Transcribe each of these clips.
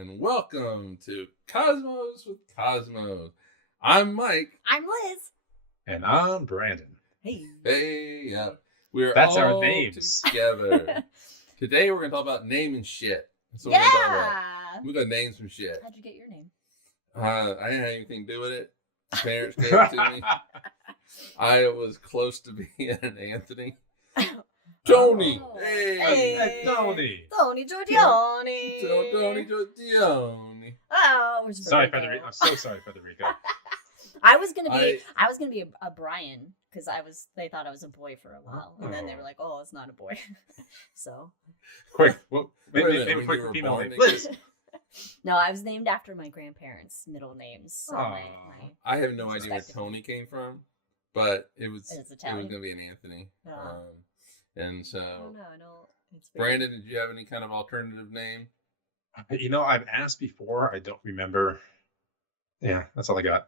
and welcome to Cosmos with Cosmos. I'm Mike. I'm Liz. And I'm Brandon. Hey. Hey, we're That's all our names. together. Today we're going to talk about naming shit. That's what we're going to talk about. We're going to name some shit. How'd you get your name? I didn't have anything to do with it. My parents gave it to me. I was close to being an Anthony. Tony. Oh. Hey. Tony. Tony Giorgione. Tony Giorgione. Oh, we're Sorry, Federico. I'm so sorry, Federico. I was gonna be a Brian because they thought I was a boy for a while, and then they were like, "Oh, it's not a boy." So Quick, well, Wait a maybe minute, quick when you were female born, name. they Liz. no, I was named after my grandparents' middle names. So I have no idea where Tony came from, but it was Italian. going to be an Anthony. Oh. And so, no. It's Brandon, did you have any kind of alternative name? You know, I've asked before. I don't remember. Yeah, that's all I got.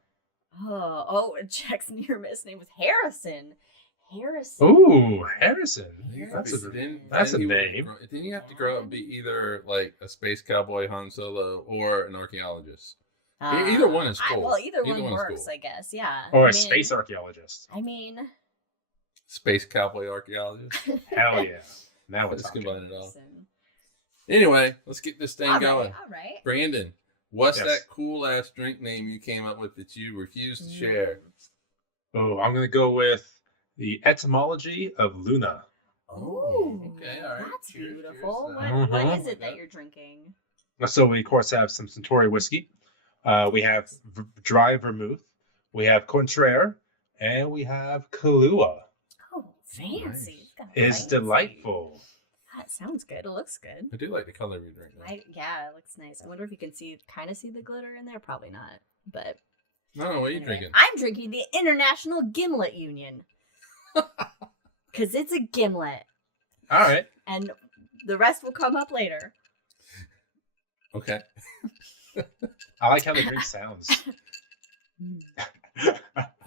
Jackson, your middle name was Harrison. Ooh, Harrison. Harrison. That's a name. Didn't you have to grow up and be either like a space cowboy, Han Solo, or an archaeologist? Either one is cool. Either one works, I guess. Yeah. Or a space archaeologist. I mean, space cowboy archaeologist. Hell yeah! Now Let's talking. combine it all. Anyway, let's get this thing going. All right. Brandon, what's Yes. that cool ass drink name you came up with that you refuse to share? Oh, I'm gonna go with the etymology of Luna. Oh, okay, all right. That's Cheers, beautiful. cheers. What is it that you're drinking? So we of course have some Centauri whiskey. We have dry vermouth. We have Contraire, and we have Kahlua. Oh, fancy. Nice. It's Fancy. delightful. That sounds good. It looks good. I do like the color of your drink. Though. Yeah, it looks nice. I wonder if you can see the glitter in there. Probably not. But No, what are you anyway, drinking? I'm drinking the International Gimlet Union. Because it's a gimlet. All right. And the rest will come up later. Okay. I like how the drink sounds.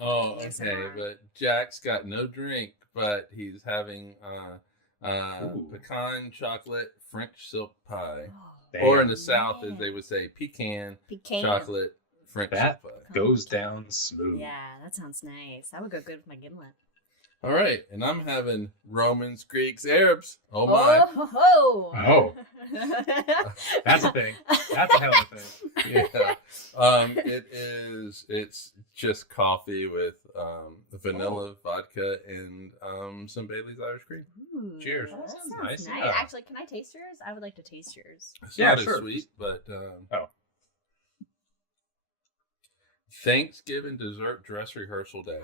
Oh, Yes, okay. I- But Jack's got no drink, but he's having pecan chocolate French silk pie. Damn. Or in the South, as yeah. they would say, pecan Pecan. chocolate French That silk pie. goes down smooth. Yeah, that sounds nice. That would go good with my gimlet. All right. And I'm having Romans, Greeks, Arabs. Oh, my. Oh. That's a thing. That's a hell of a thing. Yeah. It's just coffee with vanilla vodka and some Bailey's Irish cream. Ooh, Cheers. That That sounds sounds nice. nice, yeah. Actually, can I taste yours? I would like to taste yours. It's Yeah, not sure. as sweet, but Oh. Thanksgiving dessert dress rehearsal day.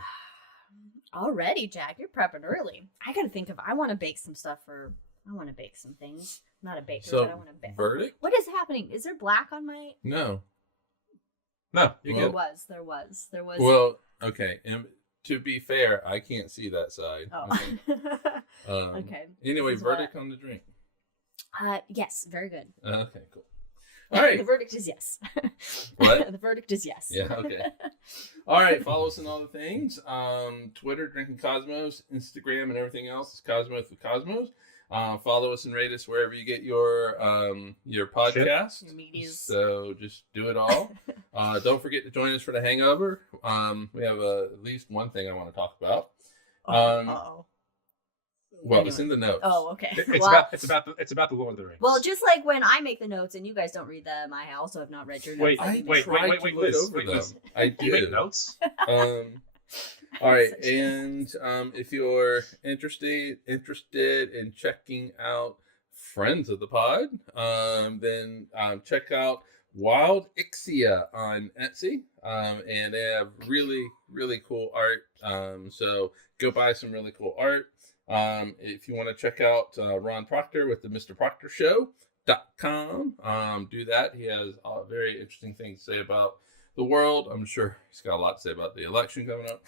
Already, Jack, you're prepping early. I gotta think I want to bake some stuff I want to bake some things. I'm not a baker, So, but I want to bake. verdict? What is happening? Is there black on my? No. No, you Well- good. There was. Well, okay. And to be fair, I can't see that side. Oh. Okay. Anyway, This is verdict on the drink. Yes, very good. Okay, cool. All right. The verdict is yes. What? The verdict is yes. Yeah, okay. All right, follow us on all the things. Twitter, Drinking Cosmos, Instagram, and everything else is Cosmos with Cosmos. Follow us and rate us wherever you get your podcast. Your meaties. So just do it all. Don't forget to join us for the hangover. We have at least one thing I want to talk about. Uh-oh. Well, it's in the notes. Oh, okay. It's about the Lord of the Rings. Well, just like when I make the notes and you guys don't read them, I also have not read your notes. Wait, that you wait, make. tried wait, to wait, look Liz, over wait, them. Liz. I Do you make did. notes? All right, Such- and if you're interested in checking out friends of the pod, then check out Wildixia on Etsy, and they have really, really cool art. So go buy some really cool art. If you want to check out Ron Proctor with the Mr. Proctor Show.com, do that. He has very interesting things to say about the world. I'm sure he's got a lot to say about the election coming up,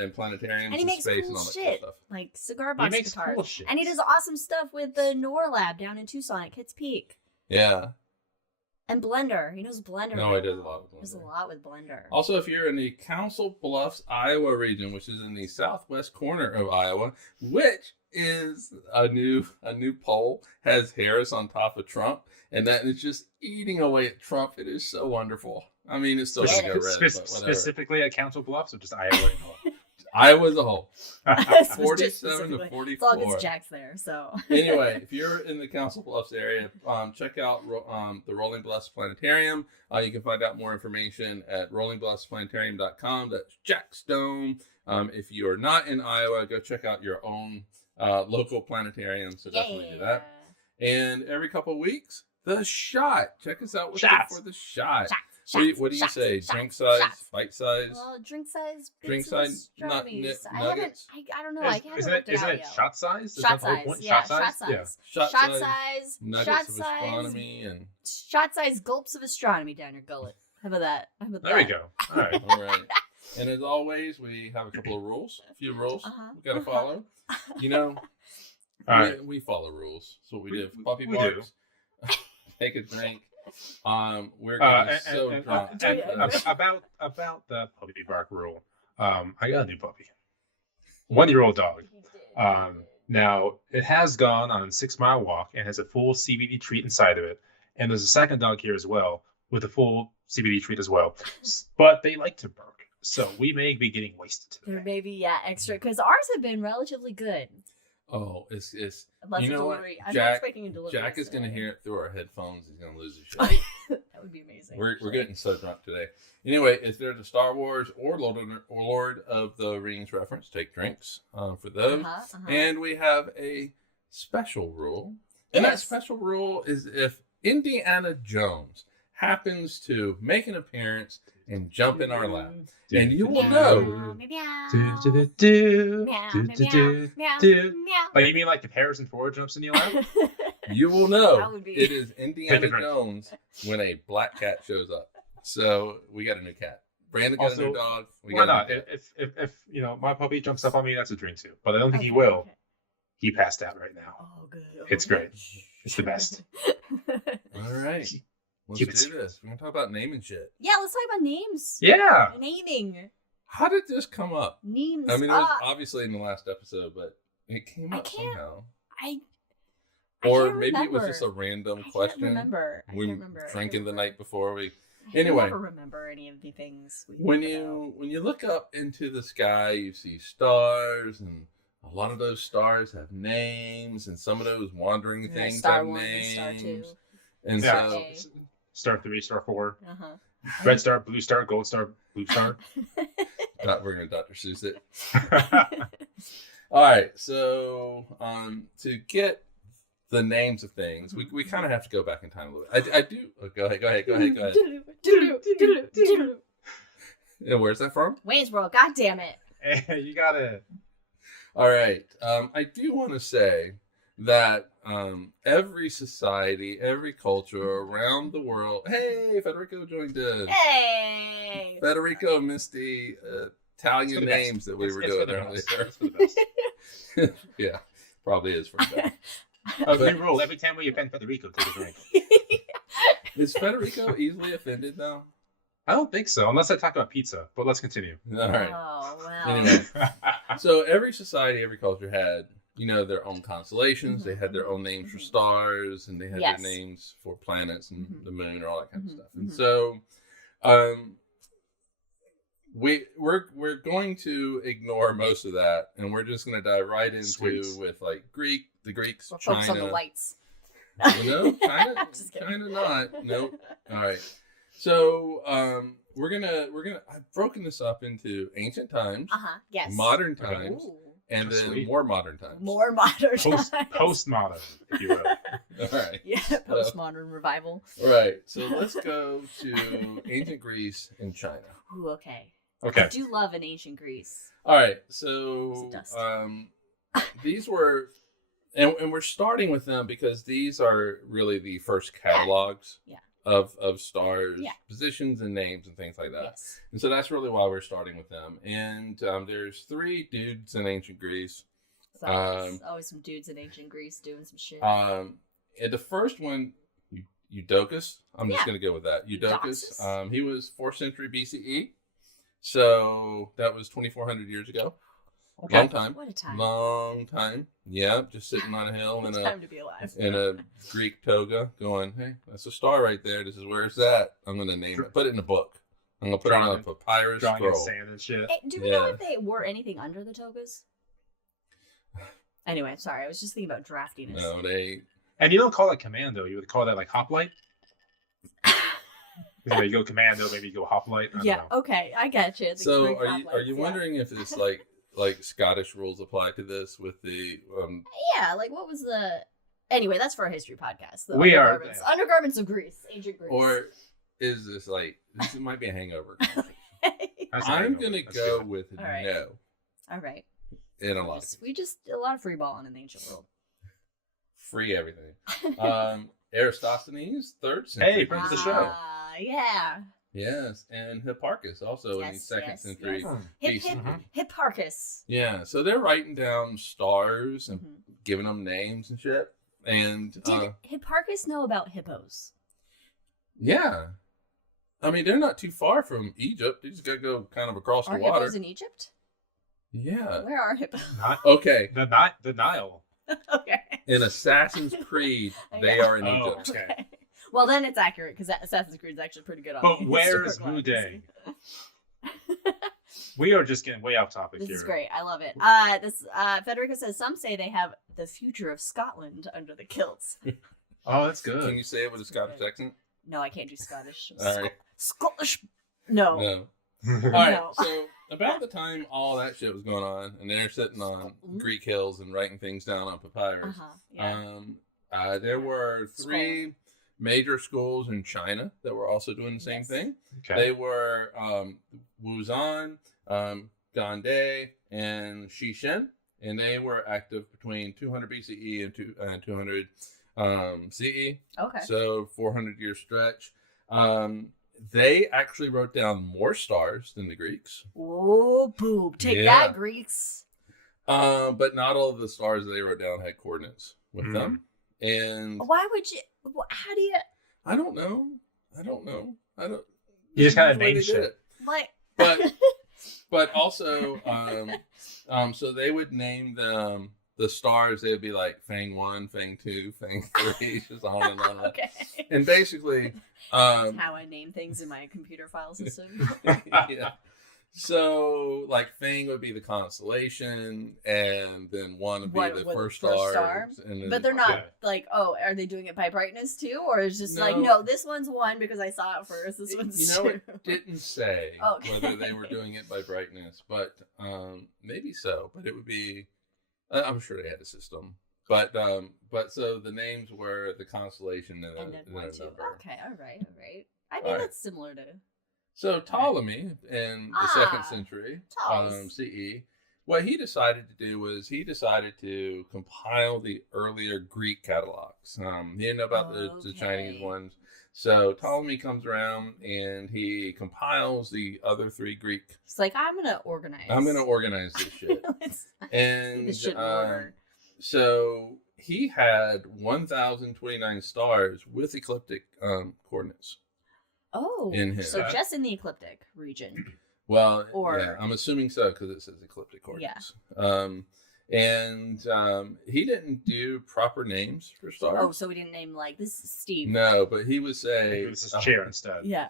and planetariums And he and makes space cool and all that shit, stuff. like cigar He box makes guitars. cool shit. And he does awesome stuff with the NOR lab down in Tucson at Kids Peak. Yeah. And Blender. He knows Blender. No, really he does a well. lot with He does a Blender. lot with Blender. Also, if you're in the Council Bluffs, Iowa region, which is in the southwest corner of Iowa, which is a new poll has Harris on top of Trump, and that is just eating away at Trump. It is so wonderful. I mean, it's still going to go red, but whatever. Specifically at Council Bluffs, or just Iowa and whole? Iowa as a whole. Just 47 to 44. As long as Jack's there, so. Anyway, if you're in the Council Bluffs area, check out the Rolling Bluffs Planetarium. You can find out more information at rollingbluffsplanetarium.com. That's Jack's Dome. If you are not in Iowa, go check out your own local planetarium. So definitely do that. And every couple of weeks, the shot. Check us out for the shot. What do you say? Drink size, bite size? Well, drink size. Drink size, not nuggets. I don't know. Isn't it shot size? Shot size. Yeah, shot size. Yeah. Shot size. Nuggets of astronomy and shot size gulps of astronomy down your gullet. How about that? There we go. All right. All right. And as always, we have a couple of rules. A few rules we got to follow. You know, we follow rules. That's what we do. Puppy barks. Take a drink. We're getting so drunk. About the puppy bark rule. I got a new puppy. 1-year-old dog. Now it has gone on a 6-mile walk and has a full CBD treat inside of it. And there's a second dog here as well with a full CBD treat as well. But they like to bark. So we may be getting wasted today. There may be extra because ours have been relatively good. Oh, it's Unless you know what? I'm not expecting a delivery. Jack is going to hear it through our headphones. He's going to lose his shit. That would be amazing. We're getting so drunk today. Anyway, if there's a Star Wars or Lord of the Rings reference, take drinks for those. And we have a special rule. And that special rule is if Indiana Jones happens to make an appearance and jump in our lap. And you will know. Like, you mean like if Harrison Ford jumps in your lap? You will know it is Indiana Jones when a black cat shows up. So we got a new cat. Brandon got a new dog. Why not? If you know my puppy jumps up on me, that's a drink too. But I don't think he will. Okay. He passed out right now. Oh, good. It's great. It's the best. All right. Let's do this. We're going to talk about naming shit. Yeah, let's talk about names. Yeah. Naming. How did this come up? Names. I mean, it was obviously in the last episode, but it came up somehow. Or maybe it was just a random question. I can't remember. Drinking the night before we. I never remember any of the things. When you look up into the sky, you see stars, and a lot of those stars have names, and some of those wandering things have names. Star 2. And so. Star 3, Star 4. Red star, blue star, gold star, blue star. We're going to Dr. Seuss it. All right. So to get the names of things, we kind of have to go back in time a little bit. I do. Oh, go ahead. Yeah, where's that from? Wayne's World. God damn it. Hey, you got it. All right. I do want to say that every society, every culture around the world. Hey, Federico joined us. Hey, Federico missed the Italian names that we were doing earlier. Yeah, probably is for the best. New rule: every time we offend Federico, take a drink. Is Federico easily offended though? I don't think so, unless I talk about pizza. But let's continue. All right. Oh wow. Anyway, so every society, every culture had, their own constellations. They had their own names for stars, and they had their names for planets and the moon and all that kind of stuff. And so, we're going to ignore most of that, and we're just going to dive right into with like the Greeks, we'll China. Focus on the whites. China not. Nope. All right. So, we're gonna. I've broken this up into ancient times, yes, modern times. Ooh. And then more modern times. More modern times. Postmodern, if you will. All right. Yeah, postmodern revival. All right. So let's go to ancient Greece and China. Ooh, okay. I do love an ancient Greece. All right. So these were, and we're starting with them because these are really the first catalogs of stars, positions and names and things like that. Yes. And so that's really why we're starting with them. And there's 3 dudes in ancient Greece. Always some dudes in ancient Greece doing some shit. And the first one, Eudoxus. I'm just going to go with that. Eudoxus. He was 4th century BCE. So that was 2,400 years ago. Okay. Long time. What a time. Long time. Yeah, just sitting on a hill What in a a time to be alive. in a Greek toga, going, "Hey, that's a star right there. This is where it's at. I'm gonna name it. Put it in a book. I'm gonna put it on a papyrus Drawing in scroll." sand and shit. Hey, do we know if they wore anything under the togas? Anyway, sorry, I was just thinking about draftiness. No, they. And you don't call that commando. You would call that like hoplite. You go commando, maybe you go hoplite. I don't know. Okay, I get you. So are you wondering if it's like Scottish rules apply to this with the Yeah, like what was the anyway, that's for a history podcast. The We are undergarments of Greece, ancient Greece. or is this this might be a hangover? That's a I'm hangover. gonna That's go good. with All right. no All right. in a lot. We just a lot of free balling in the ancient world. Free everything. Eratosthenes, 3rd century. Hey, friends of the show. Yeah. Yes, and Hipparchus also in the 2nd century. Yes. BC. Hipparchus. Yeah, so they're writing down stars and Mhm. giving them names and shit. And Did Hipparchus know about hippos? yeah, I mean they're not too far from Egypt. You just gotta go kind of across Are the water. hippos in Egypt? Yeah. Where are hippos? Okay. The Nile. Okay. In Assassin's Creed, they are in Oh, Egypt. okay. Well, then it's accurate because Assassin's Creed is actually pretty good on. But the where's historical Uday? accuracy. We are just getting way off topic This here. is great. I love it. Federico says some say they have the future of Scotland under the kilts. Oh, that's good. Can you say it with a Scottish accent? No, I can't do Scottish. All right. Scottish. No. No. All right. No. So about the time all that shit was going on, and they're sitting on Greek hills and writing things down on papyrus. Yeah. There were 3 major schools in China that were also doing the same Yes. thing. Okay. They were Wuzan, Gandhi, and Shishin, and they were active between 200 BCE and 200 CE. Okay. So 400-year stretch. They actually wrote down more stars than the Greeks. Oh, boob. Take Yeah. that, Greeks. But not all of the stars they wrote down had coordinates with them. And Why would you? How do you? I don't know. You just kind of That's the way name they did shit. it. Like. But also, so they would name them the stars. They'd be like Fang 1, Fang 2, Fang 3, just on and on. Okay. And basically, That's how I name things in my computer file system. yeah. So, like, Fang would be the constellation, and then 1 would be the first star. And then, But they're not Okay. like, oh, are they doing it by brightness too, or is just like, No. no, this one's 1 because I saw it first. This one's You know, 2. it didn't say Okay. whether they were doing it by brightness, but maybe so. But it would be, I'm sure they had a system. But so the names were the constellation And then a 1, 2. number. Okay, all right. I All think right. that's similar to. So Ptolemy in the 2nd century Ptolemies. CE, what he decided to do was he decided to compile the earlier Greek catalogs. He didn't know about the Chinese Okay. ones. So Ptolemy comes around and he compiles the other 3 Greek. He's like, I'm gonna organize. This shit. Let's And get this shit in order. so he had 1,029 stars with ecliptic coordinates. Oh, in him. so just in the ecliptic region. Well, Or- yeah, I'm assuming so because it says ecliptic coordinates. And he didn't do proper names for stars. Oh, so we didn't name like this is Steve. No, but he would say This is chair instead. Yeah.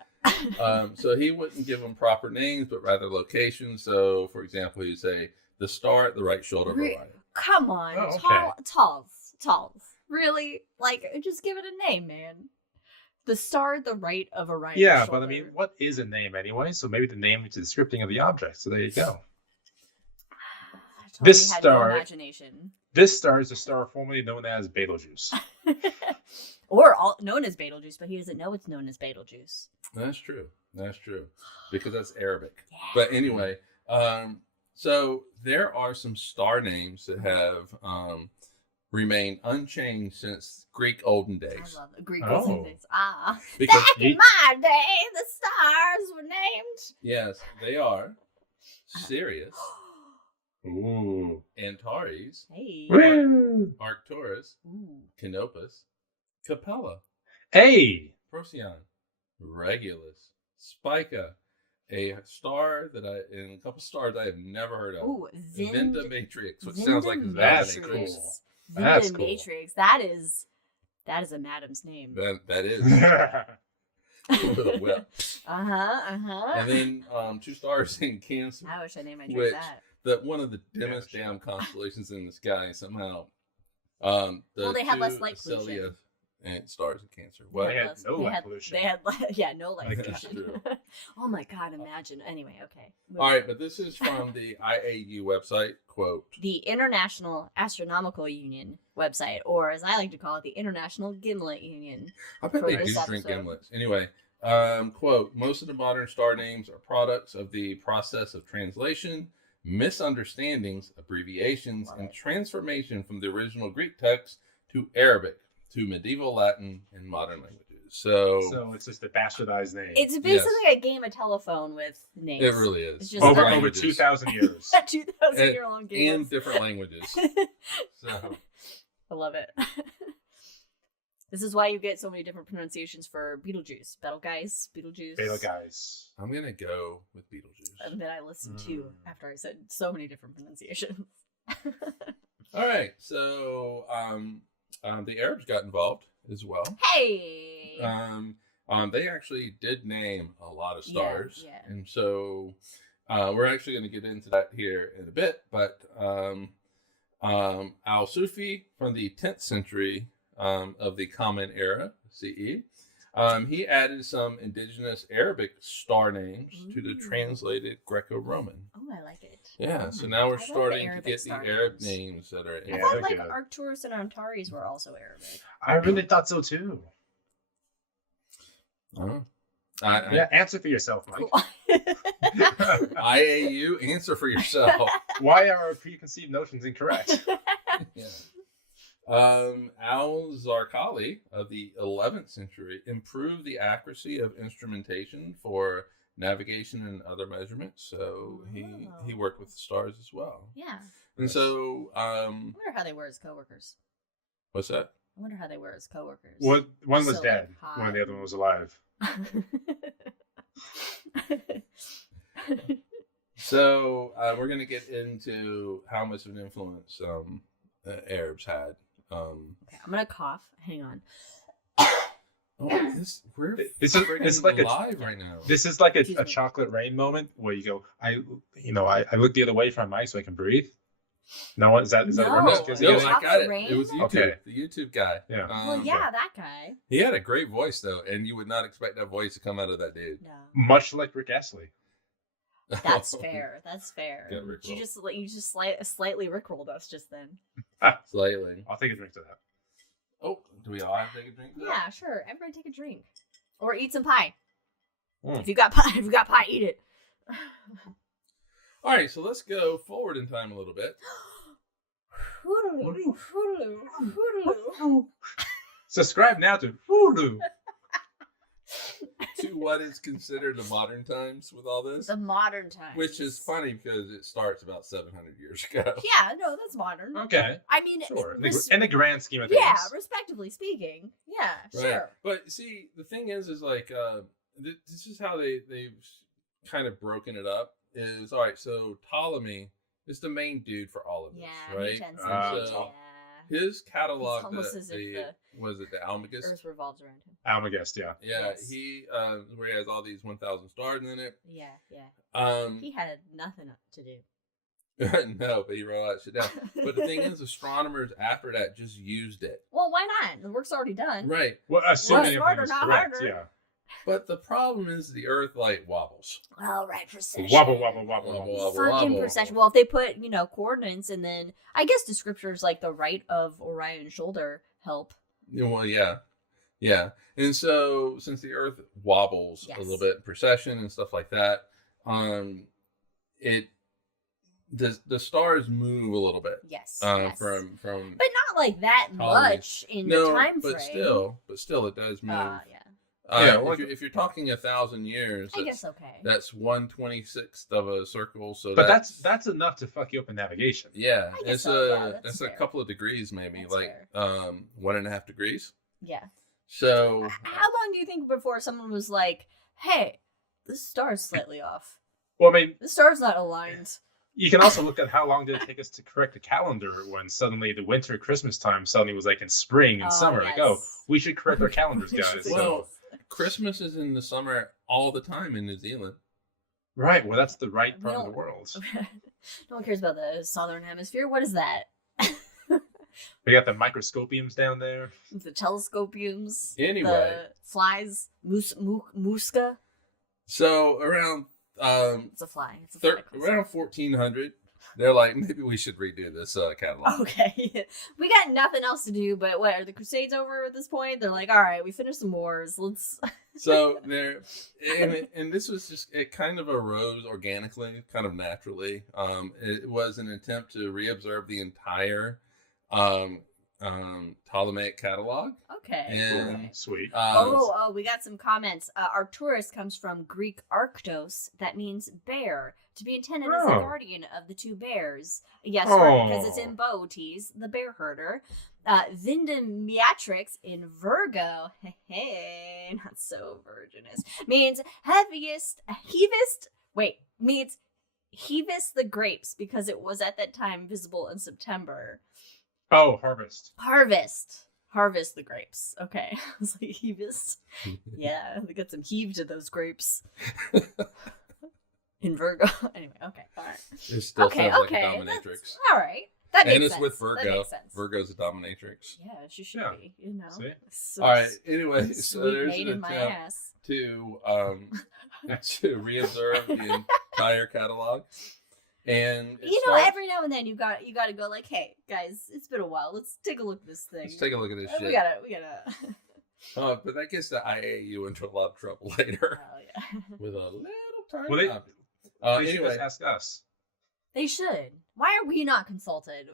so he wouldn't give them proper names, but rather locations. So, for example, he'd say the star at the right shoulder of Orion. Come on, Oh, okay. Talls. Really? Like, just give it a name, man. The star at the right of Orion's Yeah, shoulder. but I mean, what is a name anyway? So maybe the name is the descripting of the object. So there you go. Tony this had star- no imagination. This star is a star formerly known as Betelgeuse. Or known as Betelgeuse, but he doesn't know it's known as Betelgeuse. That's true. Because that's Arabic. Yeah. But anyway, so there are some star names that have remained unchanged since Greek olden days. I love the Greek Oh. things. Because Back in my day, the stars were named. yes, they are Sirius, Ooh. Antares, Hey. Woo. Arcturus, Ooh. Canopus, Capella, Hey. Procyon, Regulus, Spica, a star and a couple stars I have never heard of. Ooh, Vinda Matrix, which sounds like That's Vinda cool. Matrix. That's Vinda cool. Matrix. That is a madam's name. That is with a whip. And then 2 stars in Cancer. I wish I named my drink Which that. one of the dimmest damn constellations in the sky somehow. Well, they had less light pollution. Celia and stars in Cancer. What? They had no light pollution. They had no light Like, pollution. true. Oh my god, imagine. Anyway, okay. All right, but this is from the IAU website. Quote: The International Astronomical Union website, or as I like to call it, the International Gimlet Union. I bet For they do this drink episode. gimlets. Anyway, quote: most of the modern star names are products of the process of translation, misunderstandings, abbreviations, and transformation from the original Greek text to Arabic, to medieval Latin, and modern languages. So it's just a bastardized name. It's basically a game of telephone with names. it really is. It's just over languages. 2,000 years. 2,000-year-long game. And different languages. So I love it. This is why you get so many different pronunciations for Beetlejuice. Beetlejuice. Beta guys. I'm gonna go with Beetlejuice. And then I listened to after I said so many different pronunciations. All right, so the Arabs got involved as well. Hey! They actually did name a lot of stars, yeah. and so we're actually going to get into that here in a bit. But Al-Sufi from the 10th century of the Common Era, CE, he added some indigenous Arabic star names to the translated Greco-Roman. Oh, I like it. Yeah, so now we're I like the starting to Arabic get the star Arab names. names that are in. I Yeah, thought they're like good. Arcturus and Antares were also Arabic. I really thought so too. Yeah, answer for yourself, Mike. Cool. IAU, answer for yourself. Why are our preconceived notions incorrect? Yeah. Al-Zarqali of the 11th century improved the accuracy of instrumentation for navigation and other measurements. So he worked with the stars as well. Yeah. And so I wonder how they were as coworkers. what's that? I wonder how they were as coworkers. One was So, dead. like, One, the other one was alive. So we're going to get into how much of an influence Arabs had. Okay, I'm gonna cough. Hang on. We're This is like live right now. This is like Excuse a me. chocolate rain moment where you go, I look the other way from Mike so I can breathe. No, is that No. what No, Mike is? no, I Chocolate got it. Rain? It was YouTube, Okay. the YouTube guy. Yeah. Well, yeah, that guy. He had a great voice though, and you would not expect that voice to come out of that dude. No, Much like Rick Astley. that's fair. That's fair. Got Rickrolled. You just slightly rickrolled us just then. Slightly. I'll take a drink to that. Oh, do we all have to take a drink? of that? Yeah, sure. Everybody take a drink, or eat some pie. Mm. If you got pie, eat it. All right, so let's go forward in time a little bit. Hoodaloo, hoodaloo, hoodaloo. Subscribe now to Hulu. To what is considered the modern times with all this, The modern times. which is funny because it starts about 700 years ago. Yeah, no, that's modern. Okay. I mean, Sure. res- In the grand scheme of things. yeah, respectively speaking. Yeah, Right. sure. But see, the thing is like this is how they've kind of broken it up. Is all right. So Ptolemy is the main dude for all of this, Yeah, right? he tends Uh, to. so Yeah. his catalog, It's almost as if was it the Almagest? Earth revolves around him. Almagest, yeah. Yeah, Yes. he where he has all these 1,000 stars in it. Yeah, yeah. Um, He had nothing to do. no, but he wrote all that shit down. But the thing is, astronomers after that just used it. Well, why not? The work's already done. Right. Well, assuming smarter, everything is not correct, harder. yeah. But the problem is the Earth like wobbles. All right, precision. Wobble, wobble, wobble, Wobble, wobble. wobble. Fucking precision. Well, if they put, coordinates and then I guess descriptors like the right of Orion's shoulder help. Yeah, well, yeah. And so since the Earth wobbles Yes. a little bit, precession and stuff like that, the stars move a little bit. Yes. From but not like that Ptolemy. much in the time frame. but still it does move. Yeah. If you're talking 1,000 years, I guess okay. that's 1/26th of a circle. So But that's enough to fuck you up in navigation. yeah, I guess it's so, yeah, that's that's fair. a couple of degrees maybe, That's like fair. 1.5 degrees. Yeah. So How long do you think before someone was like, "Hey, The star's slightly off. Well, I mean, The star's not aligned. you can also look at how long did it take us to correct the calendar when suddenly the winter Christmas time suddenly was like in spring and summer. Yes. Like, oh, we should correct our calendars, We should guys. fix Well, this. Christmas is in the summer all the time in New Zealand. Right. Well, that's the right We part of the don't- world. No one cares about the southern hemisphere. What is that? We got the microscopiums down there. The telescopiums. Anyway. The flies. Musca. So around It's a fly. It's a fly. around 1400, they're like, maybe we should redo this catalog. Okay. We got nothing else to do, but what, are the Crusades over at this point? They're like, all right, we finished some wars. Let's. So there, and this was just, it kind of arose organically, kind of naturally. It was an attempt to reobserve the entire Ptolemaic catalog. Okay. And, Okay. Sweet. Oh, we got some comments. Arcturus comes from Greek Arctos, that means bear, to be intended as the Oh. guardian of the two bears. Yes, Oh. because it's in Boötes, the bear herder. Vindemiatrix in Virgo, hey, not so virginous, means heaviest the grapes, because it was at that time visible in September. Oh, harvest. Harvest the grapes. Okay. I was like, heavest. Yeah, they got some heave to those grapes. In Virgo. Anyway, okay. All right. It still Okay, sounds okay. like a That's, dominatrix. all right. That makes And it's sense. with That Virgo. makes sense. Virgo's a dominatrix. Yeah, she should Yeah. be, you know. See? So All right. Anyway, so sweet there's maid an in my attempt ass. to to reobserve the entire catalog, and it You know, starts- every now and then you got to go like, hey guys, it's been a while. Let's take a look at this thing. let's take a look at this We shit. gotta. But that gets the IAU into a lot of trouble later Oh yeah. with a little tiny Well, they- copy. They should Anyway, just ask us. They should. Why are we not consulted?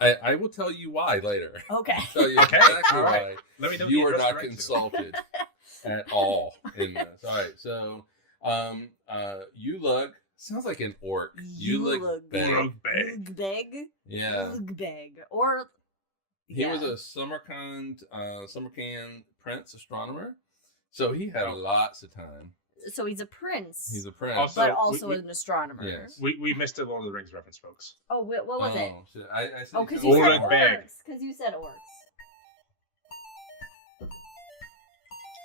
I will tell you why later. Okay. I'll tell you Okay, exactly all right. why Let me know you the are address not directly. consulted at all in this. All right, so you look sounds like an orc. You look big. Rugbag. Beg. Yeah. Beg. Or He was a Samarkand prince astronomer, so he had lots of time. So he's a prince. He's a prince. Also- but So, also we- an astronomer. Yes. We missed a Lord of the Rings reference, folks. Oh, what was it? Shit. I said Oh, because something you said Orc bag. orcs. Because you said orcs.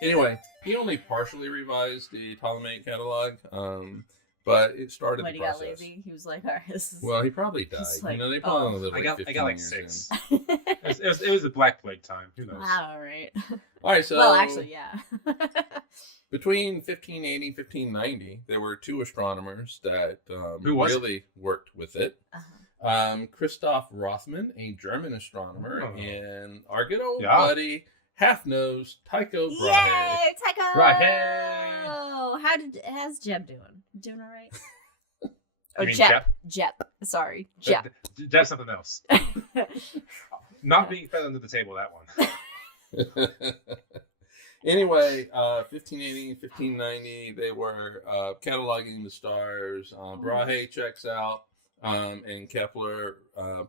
Anyway, he only partially revised the Ptolemaic catalog, but it started When the he got process. lazy, he was like, all right, this is. Well, he probably died. It's like, They probably only lived I like got 15 like years 6. It was a Black Plague time. Who knows? all right. in. All right, so Well, actually, yeah. between 1580 and 1590, there were two astronomers that Who was it? really worked with it. Uh-huh. Christoph Rothman, a German astronomer, Oh. and our good old Yeah. buddy, half-nosed Tycho Brahe. Yay, Tycho! Brahe! How's Jeb doing? Doing all right? You mean Jep? Jep. Sorry, Jep. That's something else. Not being fed under the table, that one. Anyway, 1580, 1590, they were cataloging the stars. Brahe checks out, and Kepler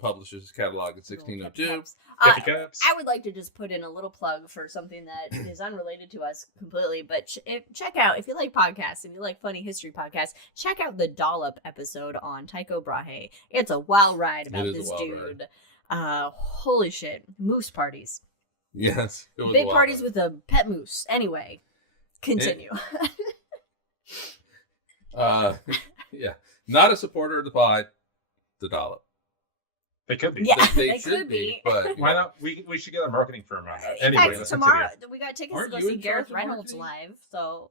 publishes his catalog in 1602. Happy Caps. I would like to just put in a little plug for something that is unrelated to us completely, but check out, if you like podcasts, if you like funny history podcasts, check out the Dollop episode on Tycho Brahe. It's a wild ride about It is a this wild dude. Holy shit. Moose parties. Yes, it was Big a wild parties ride. with a pet moose. Anyway, continue. Yeah, not a supporter of the pod, the Dollop. They could be. Yeah. They They should could be, be. but Why not? We should get a marketing firm on that. In Anyway, fact, listen tomorrow to we got tickets Aren't to go you see in Gareth charge of Reynolds marketing? live, so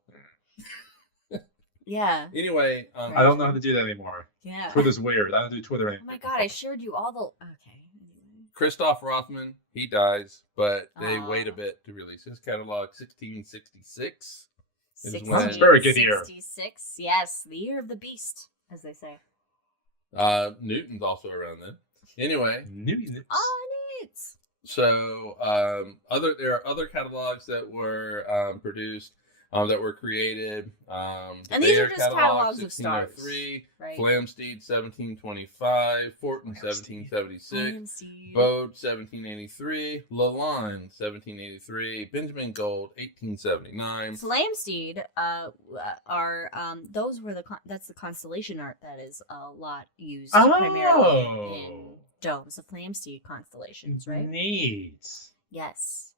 yeah. Anyway, me. I don't know how to do that anymore. Yeah. Twitter's weird. I don't do Twitter Oh anymore. my god, I shared you all the okay. Christoph Rothman, he dies, but they Aw. wait a bit to release his catalog. 1666. It is when- That's a very good year. 1666, yes, the year of the beast, as they say. Newton's also around then. Anyway, Newton. Oh, neat. so there are other catalogs that were produced. that were created. And these are just catalogs of stars, 1603, right? Flamsteed 1725, Fortin 1776, Bode 1783, Lalande 1783, Benjamin Gold 1879. Flamsteed those were that's the constellation art that is a lot used primarily in domes, the Flamsteed constellations, right? Neat. Yes.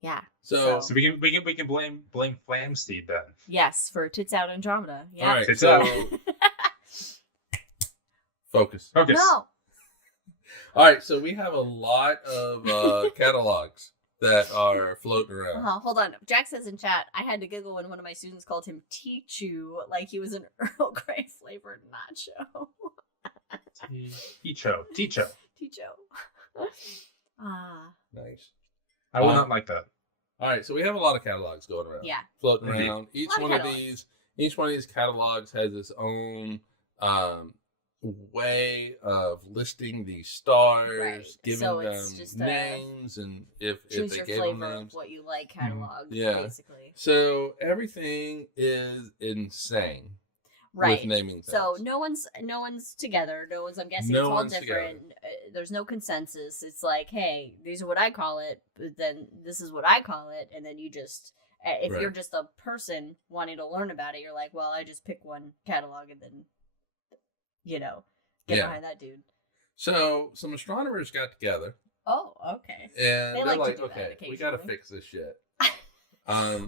Yeah. So we can blame Flamsteed then. Yes, for Tits Out Andromeda. Yeah. All right. Tits So out. focus. Focus. No. All right. So we have a lot of catalogs that are floating around. Hold on. Jack says in chat, I had to giggle when one of my students called him Tichu, like he was an Earl Grey flavored nacho. Ticho. Ticho. Nice. I would not like that. All right, so we have a lot of catalogs going around. Yeah. Floating around. Each one of these catalogs has its own way of listing these stars, giving them names, and if they gave them names, what you like catalog, basically. So everything is insane. Right. With naming things. So no one's together. I'm guessing it's all different. There's no consensus. It's like, hey, these are what I call it, but then this is what I call it, and then you just if you're just a person wanting to learn about it, you're like, well, I just pick one catalog and then get behind that dude. So some astronomers got together. Oh, okay. And they're like, to do okay, we got to fix this shit.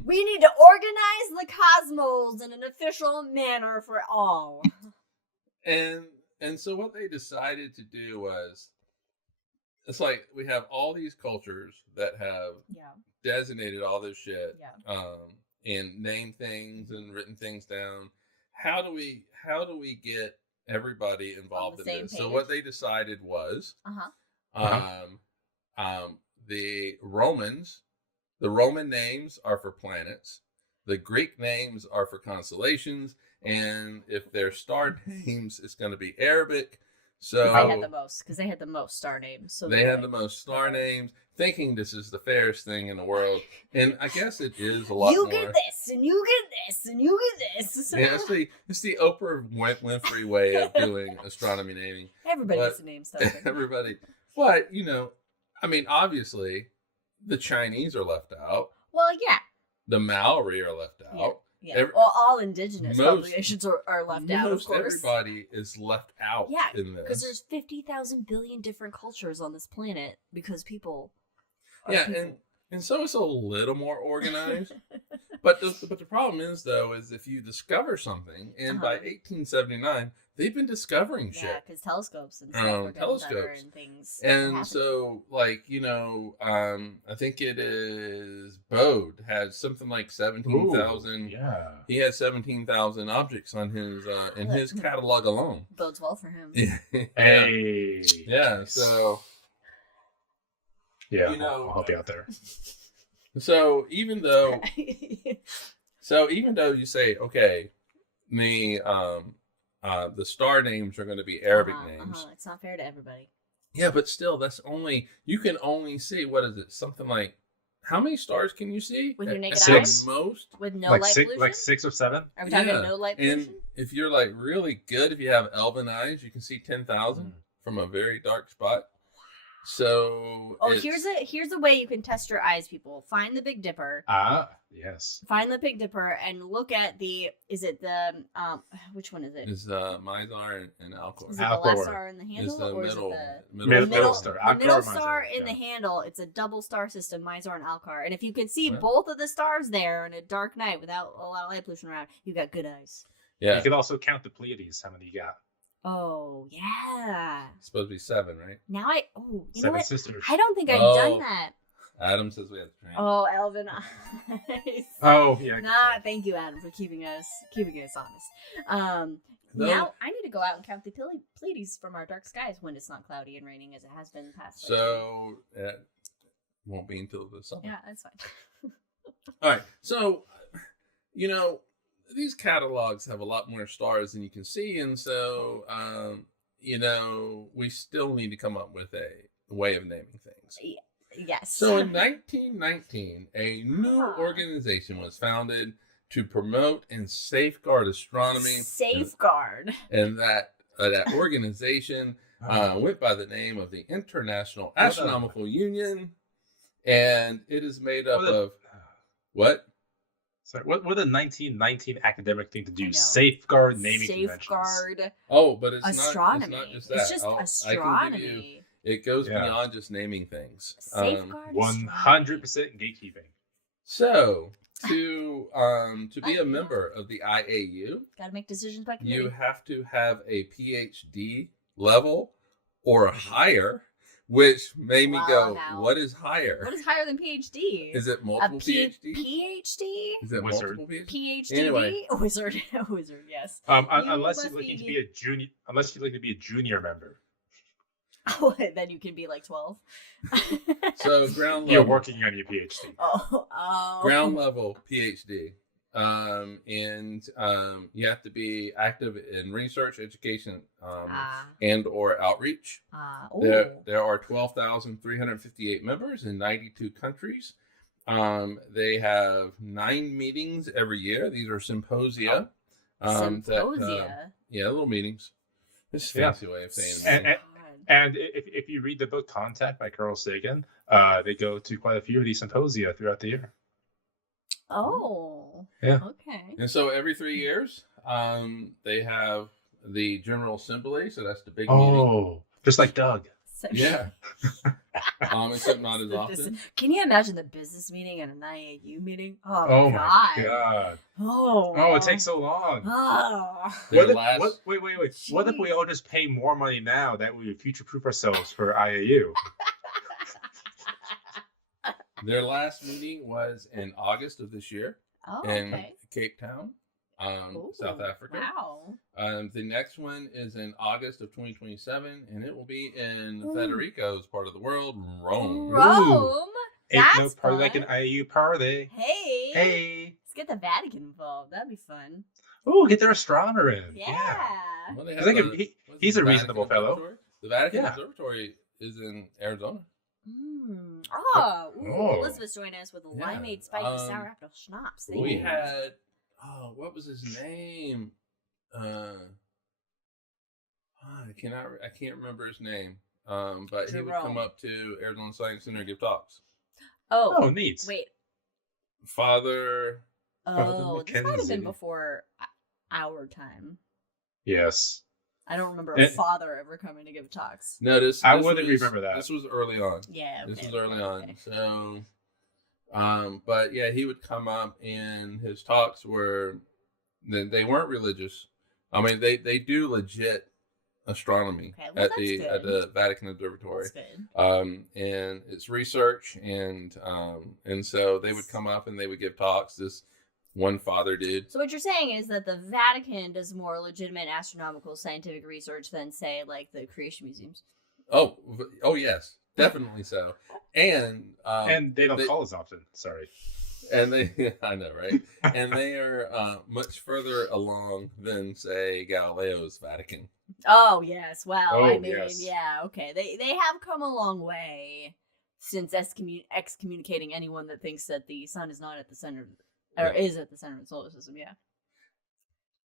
We need to organize the cosmos in an official manner for all. And so what they decided to do was, it's like we have all these cultures that have designated all this shit, and named things and written things down. How do we get everybody involved in this? Page. So what they decided was, the Roman names are for planets. The Greek names are for constellations. And if they're star names, it's going to be Arabic. So they had the most star names. So they had the most star names, thinking this is the fairest thing in the world. And I guess it is a lot more. You get this, and you get this, and you get this. Yeah, it's the Oprah Winfrey way of doing astronomy naming. Everybody gets a name stuff. Everybody. But, obviously, the Chinese are left out. Well, yeah. The Maori are left out. Yeah. All indigenous populations are left out, of course. Everybody is left out in this. Because there's 50,000 billion different cultures on this planet because people and so it's a little more organized. but the problem is if you discover something, and by 1879, they've been discovering shit. Yeah, because telescopes and stuff are getting better and things. And so, I think it is Bode had something like 17,000. Yeah. He had 17,000 objects on his in his catalog alone. Bodes well for him. Hey. Yeah. So. Yeah, I'll help you out there. So even though you say, okay, the star names are going to be Arabic names. It's not fair to everybody. Yeah, but still, you can only see, what is it? Something like, how many stars can you see? With your naked eyes? Most? With no light pollution? Like 6 or 7? Are we talking no light pollution? And if you're really good, if you have elven eyes, you can see 10,000 from a very dark spot. So here's a way you can test your eyes, people. Find the Big Dipper. Yes. Find the Big Dipper and look at which one is it? Is Mizar and Alcor. Is it the last star in the handle, or is it the middle star? The middle star in the handle. It's a double star system, Mizar and Alcor. And if you can see both of the stars there in a dark night without a lot of light pollution around, you got good eyes. Yeah. You can also count the Pleiades. How many you got? Oh, yeah. It's supposed to be 7, right? Now you 7 know what? sisters. I don't think I've done that. Adam says we have to train. Oh, Elvin eyes. Oh, yeah. Thank you, Adam, for keeping us honest. Now I need to go out and count the Pleiades from our dark skies when it's not cloudy and raining, as it has been past. So it won't be until the summer. Yeah, that's fine. All right. So, these catalogs have a lot more stars than you can see, and so we still need to come up with a way of naming things. Yes. So in 1919, a new Ah. organization was founded to promote and safeguard astronomy. Safeguard. And that organization went by the name of the International What a- Astronomical Union, and it is made up What a- of what? Sorry, what a 1919 academic thing to I do? know. Safeguard naming conventions. Safeguard Oh, but it's astronomy. not just that. It's just I can give you. astronomy. It goes Yeah. beyond just naming things. Safeguard 100% gatekeeping. So to be a member of the IAU, Got to make decisions by committee. you have to have a PhD level or higher, which made me go, Wow. what is higher? What is higher than PhD? Is it a multiple PhD? PhD? Is it Wizard. multiple PhD? PhD? Anyway. Wizard. Wizard, yes. Unless must you're looking to be- be a junior, unless you're looking to be a junior member, Oh, then you can be like 12. So ground you're level, working on your PhD. Oh. ground level PhD. And you have to be active in research, education, and or outreach. Oh. There are 12,358 members in 92 countries. They have 9 meetings every year. These are symposia. Symposia. Yeah, little meetings. It's a Yeah. fancy way of saying it. And if you read the book Contact by Carl Sagan, they go to quite a few of these symposia throughout the year. Oh. Yeah. Okay. And so every 3 years, they have the General Assembly. So that's the big meeting. Oh, just like Doug. So- Yeah. Except not as The often. business- Can you imagine the business meeting and an IAU meeting? Oh, Oh God. my god. Oh. It takes so long. Oh. Their Wait. last- What if we all just pay more money now that we future-proof ourselves for IAU? Their last meeting was in August of this year Oh, in okay. Cape Town, Ooh, South Africa. Wow. The next one is in August of 2027, and it will be in Ooh. Federico's part of the world, Rome. Rome. Ain't no That's party like an fun. IAU party. Hey. Hey. Let's get the Vatican involved. That'd be fun. Ooh, get their astronomer in. Yeah. Well, they I think have if what's he's the a Vatican reasonable fellow. Observatory? The Vatican Yeah. Observatory is in Arizona. Oh, ooh, Oh. Elizabeth's joining us with a Yeah. limeade spicy sour apple schnapps. Thank We you. had, what was his name? I can't remember his name. But he would come Jerome. up to Arizona Science Center and give talks. Oh, Oh, neat. wait. Father, Oh, this might have Mackenzie. been before our time. Yes. I don't remember Eh. a father ever coming to give talks. no, this I this wouldn't was- remember that. This was early on. Yeah. This okay, was early okay. on. So, but yeah, he would come up, and his talks were they weren't religious. I mean, they do legit astronomy Okay, well, at the that's the Vatican Observatory. That's good. And it's research, and so they would come up and they would give talks. This one father did. So what you're saying is that the Vatican does more legitimate astronomical scientific research than, say, like the creation museums. Oh yes, definitely so. And And they don't call as often. Sorry. and they I know, right? And they are much further along than, say, Galileo's Vatican. Oh yes, well, I Oh, mean, yes. yeah, okay. They have come a long way since excommunicating anyone that thinks that the sun is not at the center, or Yeah. is at the center of the solar system. Yeah,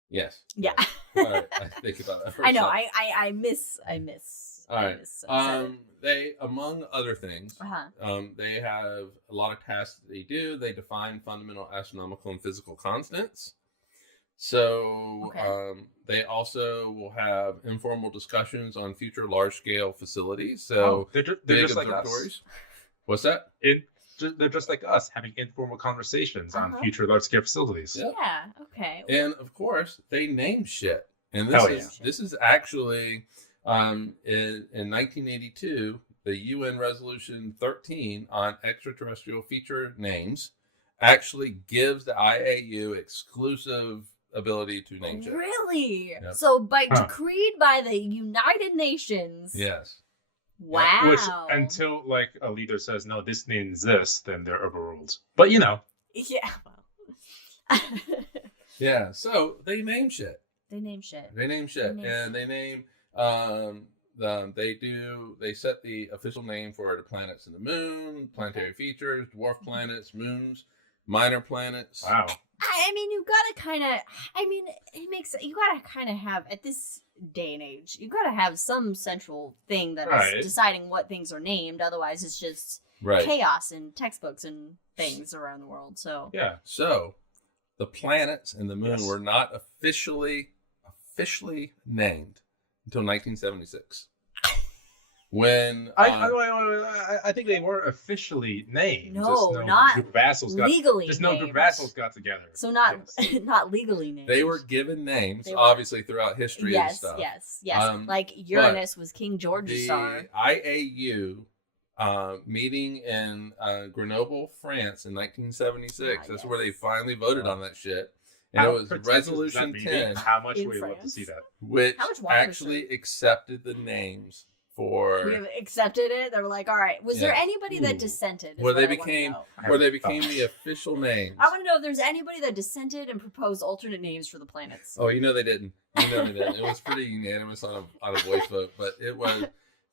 Yes. yeah. All right, I think about that. For a I know. second. I miss. All right. said it. They, among other things, Uh-huh. they have a lot of tasks that they do. They define fundamental astronomical and physical constants. So Okay. they also will have informal discussions on future large-scale facilities. So Oh, they're big just like us. observatories. What's that? They're just like us, having informal conversations on Uh-huh. future large-scale facilities. Yeah. Yeah. Okay. And of course, they name shit. And Hell this is actually in 1982, the UN Resolution 13 on extraterrestrial feature names actually gives the IAU exclusive ability to name shit. Really? Yep. So, by Huh. decreed by the United Nations. Yes. Wow. Which, until like a leader says, no, this means this, then they're overruled. But you know. Yeah. Well. Yeah. So they name shit. They name shit. They name shit. They name And they name they set the official name for the planets in the moon, planetary features, dwarf planets, moons, minor planets. Wow. I mean, you gotta kind of. I mean, you gotta kind of have at this day and age. You gotta have some central thing that Right. is deciding what things are named. Otherwise, it's just Right. chaos in textbooks and things around the world. So Yeah. So the planets and the moon Yes. were not officially named until 1976. When I think they were officially named. No, Just not group of vassals got, legally just no group named. of vassals got together. So not Yes. not legally named. they were given names, They were. obviously throughout history and Yes, stuff. yes. Like but Uranus was King George's The star. IAU meeting in Grenoble, France in 1976. That's where they Yes. finally voted on that shit. And How it was pretentious is that Resolution meeting? 10, How much In would you love to France? see that? which How much wine was actually accepted the names for We accepted it. They were like, "All right." Was there Yeah. anybody that Ooh. dissented? is where what they I wanna became know. where they became the official names. I want to know if there's anybody that dissented and proposed alternate names for the planets. Oh, they didn't. They didn't. It was pretty unanimous on a voice vote, but it was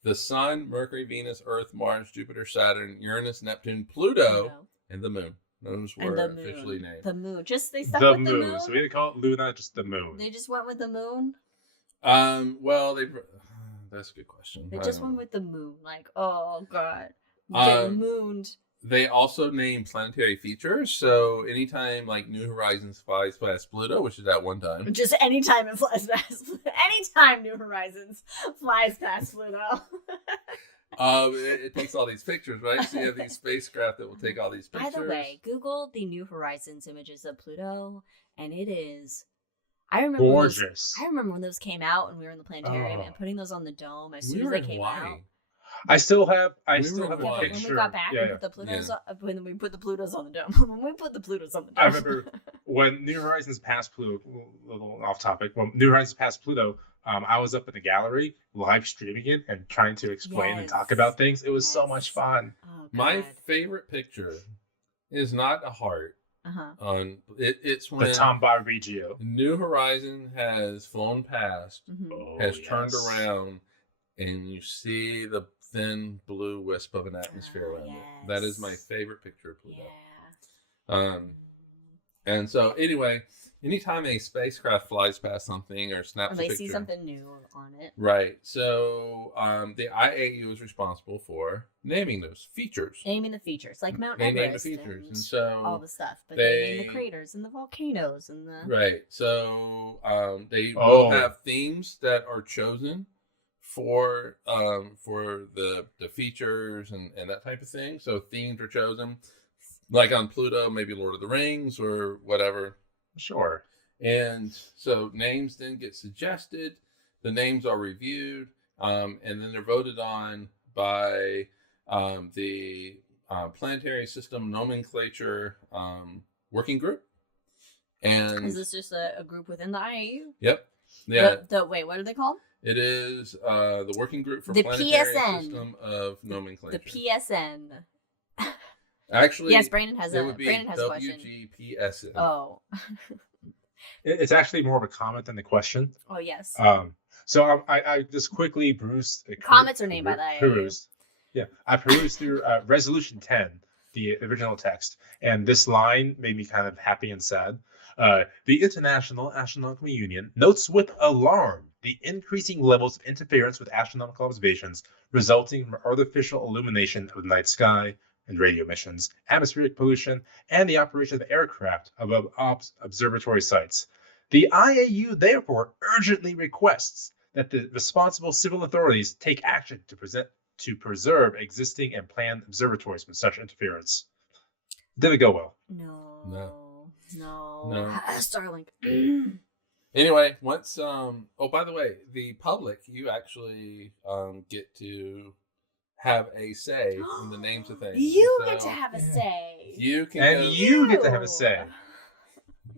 the Sun, Mercury, Venus, Earth, Mars, Jupiter, Saturn, Uranus, Neptune, Pluto, and the Moon. Those And were the moon. officially named. The moon. Just they stuck The with the moon. moon. So we didn't call it Luna, just the moon. They just went with the moon. Well, that's a good question. They I just don't went know. with the moon. Like, oh god, Um, getting mooned. They also named planetary features. So anytime like New Horizons flies past Pluto, which is at one time, Just anytime it flies past. Anytime New Horizons flies past Pluto. it takes all these pictures, right? So you have these spacecraft that will take all these By pictures. the way, Google the New Horizons images of Pluto, and it is. I remember Gorgeous. I remember when those came out, and we were in the planetarium, Oh. and putting those on the dome as we soon as were they in came Hawaii. out. I still have We a were in Yeah, but Hawaii. picture. when we got back Yeah, and yeah. put the Plutos, Yeah. when we put the Plutos on the dome, when we put the Plutos on the dome. I remember when New Horizons passed Pluto, a little off topic, when New Horizons passed Pluto, I was up in the gallery live streaming it and trying to explain and talk Yes. about things. It was so Yes. much fun. Oh, My God. favorite picture is not a heart Uh-huh. on it. It's when The Tomba Regio. New Horizon has flown past, Mhm. Oh, has turned yes. around, and you see the thin blue wisp of an atmosphere Oh, around it. That is my yes. favorite picture of Pluto. Yeah. And so anyway, anytime a spacecraft flies past something or snaps Or a they picture, see something new on it. right? So the IAU is responsible for naming those features. Naming the features, like Mount They name the Everest features, and and so all the stuff. But they name they- the craters and the volcanoes and the... right. So they Oh. will have themes that are chosen for the features and that type of thing. So themes are chosen, like on Pluto, maybe Lord of the Rings or whatever. Sure. And so names then get suggested. The names are reviewed, and then they're voted on by the Planetary System Nomenclature Working Group. And Is this just a group within the IAU? yep, yeah, Wait, what are they called? it is the Working Group for The Planetary PSN. System of Nomenclature. The PSN. Actually, Yes, Brandon has it a would be Brandon has a question. WGPSN. Oh. It's actually more of a comment than the question. Oh yes. So I just quickly perused. Comments are named by the IAU. Perused. Yeah, I perused through Resolution 10, the original text, and this line made me kind of happy and sad. The International Astronomical Union notes with alarm the increasing levels of interference with astronomical observations resulting from artificial illumination of the night sky and radio emissions, atmospheric pollution, and the operation of aircraft above observatory sites. The IAU therefore urgently requests that the responsible civil authorities take action to preserve existing and planned observatories from such interference. Did it go well? No. No. Starlink. Anyway, once oh, by the way, the public, you actually get to have a say in the names of things. You So get to have a say. You can And go- you get to have a say.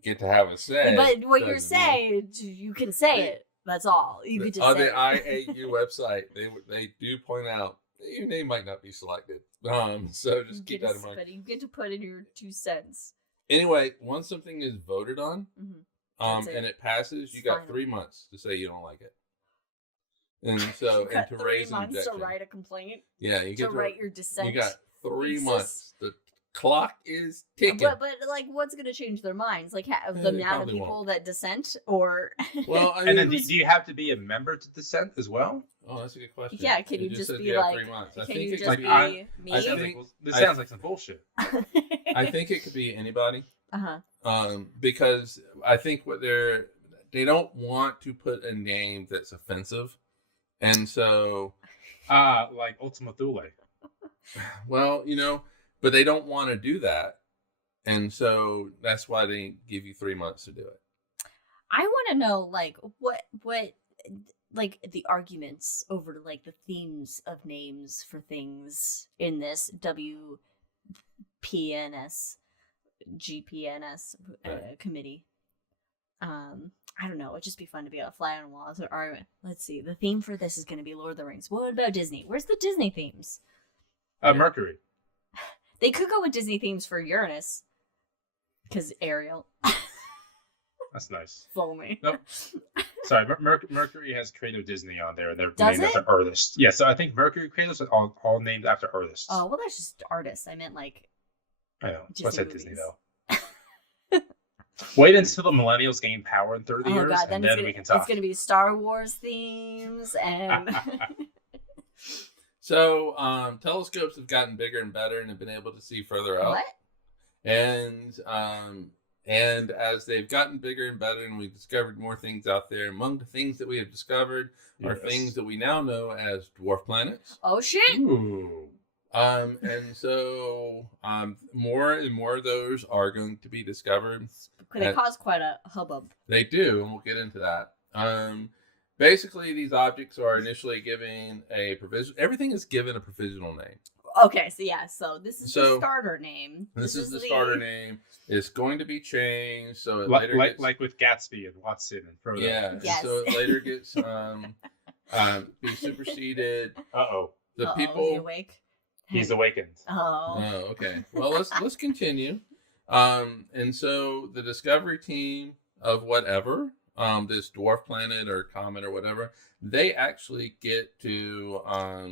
get to have a say. But what you're doesn't mean- saying, you can say it. That's all. You get to on say the it. IAU website, they do point out your name might not be selected. So You just keep get that to in mind. spend- You get to put in your 2 cents. Anyway, once something is voted on, Mhm. That's it. and it passes, you It's got final. 3 months to say you don't like it. And so, You and got to 3 raise an months objection. to write a complaint. Yeah, you get To write your dissent. You got 3 thesis. months. The clock is ticking. But like, what's going to change their minds? Like the They amount of probably people won't. that dissent, or Well, I mean, And then do you have to be a member to dissent as well? oh, that's a good question. yeah, can It you just said be you have like, 3 months. I can think you it just could be I- me? I Sounds think- like, this I- sounds like some bullshit. I think it could be anybody. Uh-huh. Because I think what they don't want to put a name that's offensive, and so Like Ultima Thule. well, but they don't want to do that, and so that's why they give you 3 months to do it. I want to know, like, what, like, the arguments over, like, the themes of names for things in this WPNS, GPNS Right. committee. I don't know. It'd just be fun to be a fly on the wall. So, let's see. The theme for this is going to be Lord of the Rings. What about Disney? Where's the Disney themes? Mercury. They could go with Disney themes for Uranus. Because Ariel. That's nice. Fool me. Nope. Sorry, Mercury has Creative Disney on there, and they're Does named it? after artists. Yeah, so I think Mercury Creatives are all named after artists. Oh, well, that's just artists. I meant, like, I know. Disney I said movies. Disney, though. Wait until the millennials gain power in 30 oh years, god, and then then we can talk. it's gonna be Star Wars themes and So telescopes have gotten bigger and better and have been able to see further out. what? And as they've gotten bigger and better, and we've discovered more things out there, among the things that we have discovered are Yes. things that we now know as dwarf planets. Oh shit! Ooh. And so more and more of those are going to be discovered. Could it cause quite a hubbub? They do, and we'll get into that. Basically, these objects are initially given a provision. Everything is given a provisional name. Okay, so yeah, so this is the starter name. This is the starter name. It's going to be changed, so it Like, later gets, like with Gatsby and Watson and Frodo. yeah. and Yes. So it later gets be superseded. Uh-oh. The Is he people. awake? He's awakened. Oh. Oh, okay. Well, let's continue. And so the discovery team of whatever, this dwarf planet or comet or whatever, they actually get to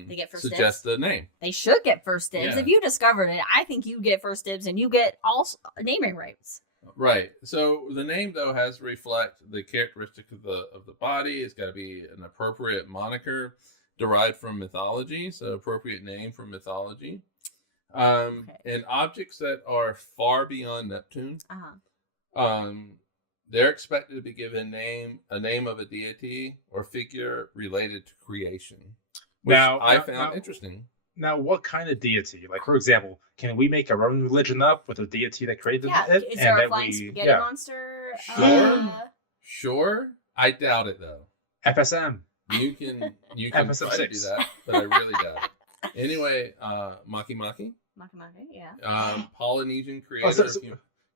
They get first suggest the name. They should get first dibs. Yeah. If you discovered it, I think you get first dibs and you get all naming rights. Right. So the name though has to reflect the characteristic of the body. It's got to be an appropriate moniker derived from mythology, so appropriate name from mythology. And objects that are far beyond Neptune, they're expected to be given a name of a deity or figure related to creation, which I found interesting. Now, what kind of deity? Like, for example, can we make our own religion up with a deity that created it? Is there a flying spaghetti monster? Sure. I doubt it though. FSM. You can FSM try to do 6. that, but I really doubt it. Anyway, Maki Maki, Makimake, yeah. Polynesian so-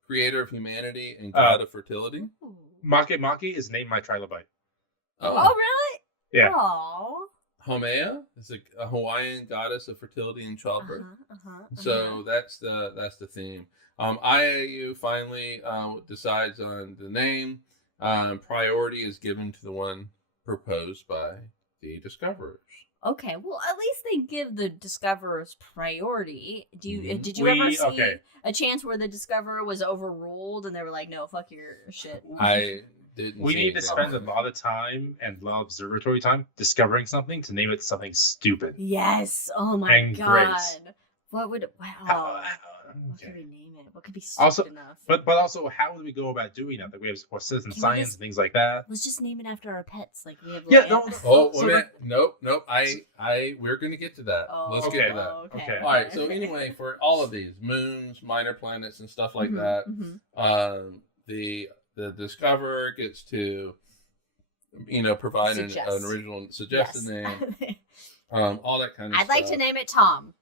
creator of humanity and god of fertility. Ooh. Maki is named my trilobite. Oh, really? Yeah. Oh. Haumea is a Hawaiian goddess of fertility and childbirth. Uh-huh. So that's the theme. IAU finally decides on the name. Priority is given to the one proposed by the discoverers. Okay, well, at least they give the discoverers priority. Did you We- ever see okay. a chance where the discoverer was overruled and they were like, "No, fuck your shit." I didn't. We see need to anything. spend a lot of time and a lot of observatory time discovering something to name it something stupid. Yes. Oh my And god. great. What would? Wow. What could Okay. we name it? What could be stupid Also, enough? but also, how would we go about doing that? Like, we have citizen Can we science just- and things like that. Let's just name it after our pets. Like we have. Yeah, little no, ants. Oh, So wait a minute. Nope. We're gonna get to that. Oh, Let's okay. get to that. Okay. All right. So anyway, for all of these moons, minor planets, and stuff like that, the discoverer gets to, provide an original suggested name, all that kind of I'd stuff. like to name it Tom.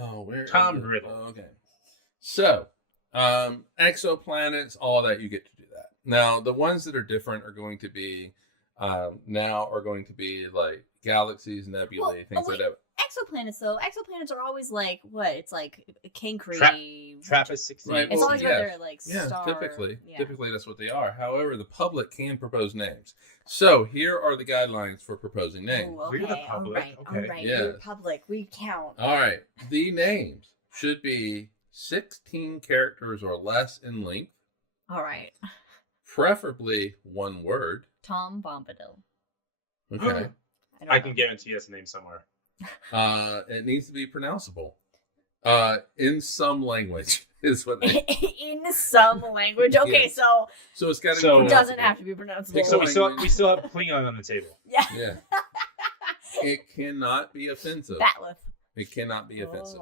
Oh, where? Tom Riddle. Oh, okay. So, exoplanets, all that, you get to do that. Now, the ones that are different are going to be like galaxies, nebulae, things like that. exoplanets, though, exoplanets are always like what? It's like Cancri. TRAPPIST-16. Right, It's well, always yeah. where they're like Yeah, star. typically Yeah. that's what they are. However, the public can propose names. So here are the guidelines for proposing names. Ooh, We're the okay, public, all okay. right. Yeah. We're public. We count. All right, the names should be 16 characters or less in length, All right. preferably one word. Tom Bombadil. Okay. I can guarantee us a name somewhere. It needs to be pronounceable. In some language is what they... In some language. Okay, Yes. so So it's got to So- be it doesn't pronounceable. have to be pronounceable. Pick So a we still have Klingon on the table. Yeah. Yeah. It cannot be offensive. Batleth. It cannot be offensive.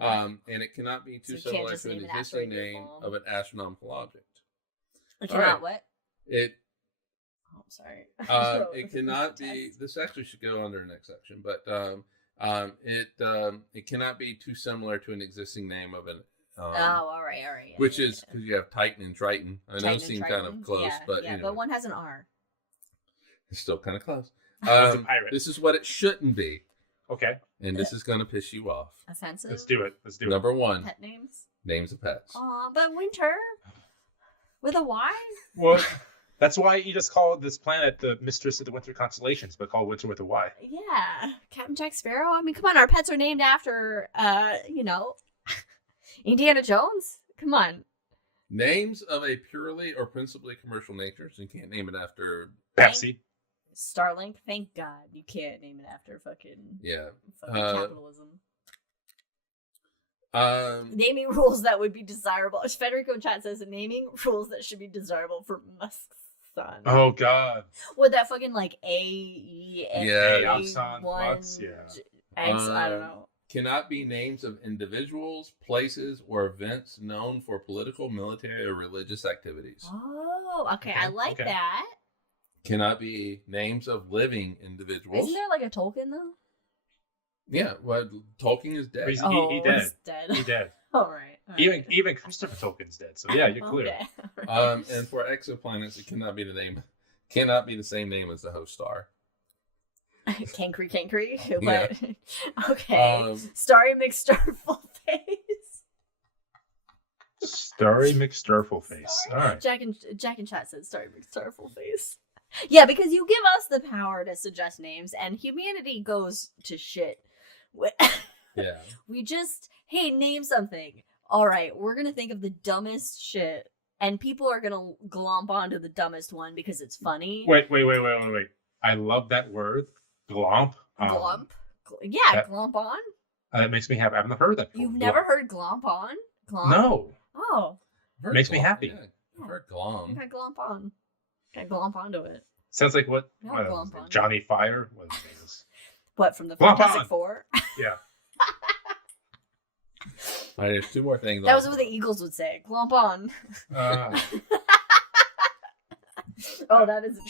Oh. And it cannot be too So you can't similar just to an name an existing asteroid name vehicle. of an astronomical object. It all cannot right. what? It Oh, I'm sorry. it cannot be. This actually should go under an exception, but it cannot be too similar to an existing name of an. Oh, all right. Yeah, Which yeah, is yeah. because you have Titan and Triton. I know Titan it and seems kind of Triton. close, yeah, but yeah, anyway, but one has an R. it's still kind of close. One's a pirate. This is what it shouldn't be, Okay, and this is going to piss you off. Offensive. let's do it. Let's do it. Number one, Pet names. names of pets. Aw, but winter with a Y. Well, that's why you just call this planet the Mistress of the Winter Constellations, but call Winter with a Y. Yeah, Captain Jack Sparrow. I mean, come on, our pets are named after, Indiana Jones. Come on. Names of a purely or principally commercial nature. So you can't name it after. Pepsi. Starlink. Thank God you can't name it after fucking Yeah. capitalism. Um. Naming rules that would be desirable. Federico in chat says naming rules that should be desirable for Musk's son. Oh God. Would that fucking like A-E-N- Yeah. Oxon, one Flux, yeah. X, I don't know. Cannot be names of individuals, places, or events known for political, military, or religious activities. Oh, okay. I Okay, like okay. that. Cannot be names of living individuals. Isn't there like a Tolkien though? Yeah, well, Tolkien is dead. He's- Oh, he dead. he's dead. He dead. All right. all Even right. even Christopher Tolkien's dead. So yeah, you're clear. Okay. all right. And for exoplanets, it cannot be the same name as the host star. Cancri. Yeah. What? Okay. Um, Starry McStarful face. Starry McSturfle face. All right. Jack and Chat says Starry McStarful face. Yeah, because you give us the power to suggest names, and humanity goes to shit. Yeah. We just, hey, name something. All right, we're gonna think of the dumbest shit, and people are gonna glomp onto the dumbest one because it's funny. Wait. I love that word, glomp. Glomp. Yeah, that- glomp on. That makes me happy. I haven't heard that before. You've never heard glomp on? Glomp? No. Oh, I've heard Makes me glom, happy. Yeah. I've heard glom. okay, glomp on. Okay, glomp onto it. Sounds like what? Yeah, what glomp was it? on. Johnny Fire. What his name is? What, from the Glomp Fantastic on. Four? Yeah. All right, there's two more things. That was what the Eagles would say. Glomp on. Oh, that is a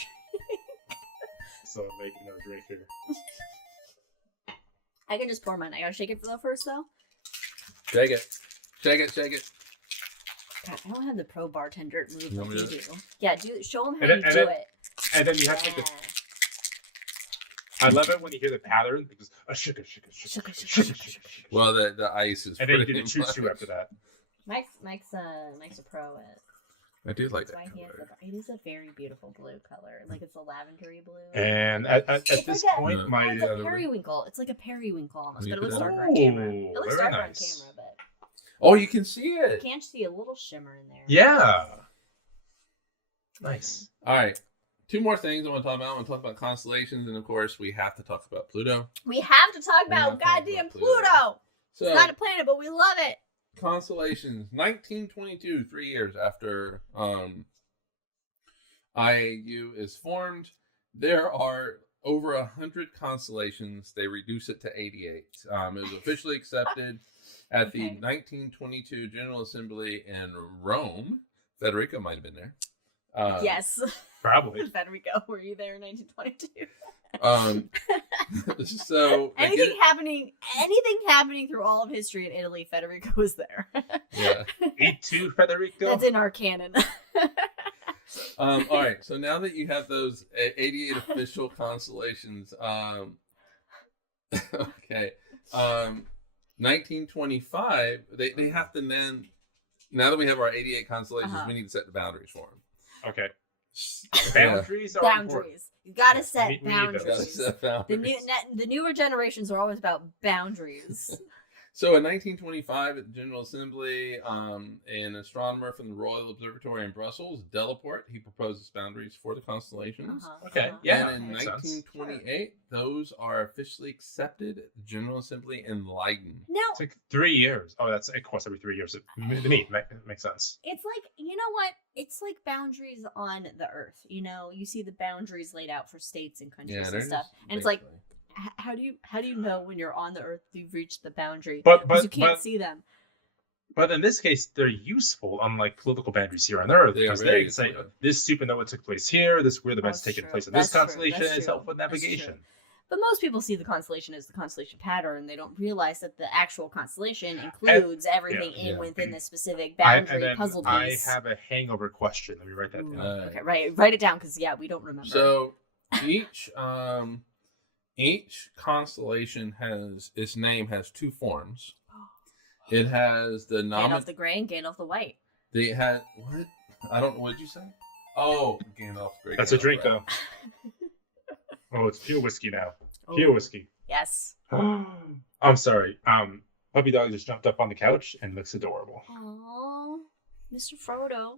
So I'm making no drink here. I can just pour mine. I gotta shake it first, though. Shake it. Shake it. Shake it. God, I don't have the pro bartender move You like want you me do. Yeah, show them how And you then- do and then- it. And then you have to. I love it when you hear the pattern. It goes shika. Well, the ice is. And then you pretty do the choo-choo much- after that. Mike's a pro at. I do like That's why that he has color. it is a very beautiful blue color. Like it's a lavendery blue. And at It's this like a- point, No. my It's a other way. periwinkle. It's like a periwinkle almost, Can but it you looks put that darker on camera. Ooh, It looks very darker nice. on camera, but Oh, you can see you it. can't see a little shimmer in there. yeah, nice. All right. Two more things I want to talk about. I want to talk about constellations, and of course, we have to talk about Pluto. We have to talk We have about to talk goddamn about Pluto. Pluto. So, It's not a planet, but we love it. constellations, 1922, 3 years after IAU is formed, there are over 100 constellations. They reduce it to 88. It was officially accepted at the Okay. 1922 General Assembly in Rome. Federico might have been there. Yes. Probably. Federico, were you there in 1922? So Anything happening through all of history in Italy, Federico was there. yeah. Eat two, Federico. That's in our canon. All right. So now that you have those 88 official constellations, Okay. 1925, they have to then, now that we have our 88 constellations, we need to set the boundaries for them. Okay. Yeah. Boundaries are important. Boundaries. You gotta set we need those. Gotta boundaries. set boundaries. The newer generations are always about boundaries. So in 1925, at the General Assembly, an astronomer from the Royal Observatory in Brussels, Delaport, he proposes boundaries for the constellations. Okay, yeah. And in makes sense. 1928, those are officially accepted at the General Assembly in Leiden. Now, It's like 3 years. Oh, that's of course every 3 years. Neat. Makes sense. it's like, you know what? It's like boundaries on the Earth. You know, you see the boundaries laid out for states and countries and stuff. And it's like, how do you know when you're on the Earth you've reached the boundary? Because you can't see them. But in this case, they're useful, unlike political boundaries here on Earth, because they can say this supernova took place here. This weird event's taking place in this constellation. It's helpful with navigation. But most people see the constellation as the constellation pattern. They don't realize that the actual constellation includes everything within the specific boundary puzzle piece. I have a hangover question. Let me write that down. Okay, write it down because we don't remember. So each constellation has its name has two forms. It has the Gandalf the Grey and Gandalf the White. They had what? I don't know. What did you say? Oh, Gandalf the Grey. That's a drink, though. Oh, it's pure whiskey now. Pure whiskey. Yes. I'm sorry. Puppy dog just jumped up on the couch and looks adorable. Aww, Mr. Frodo.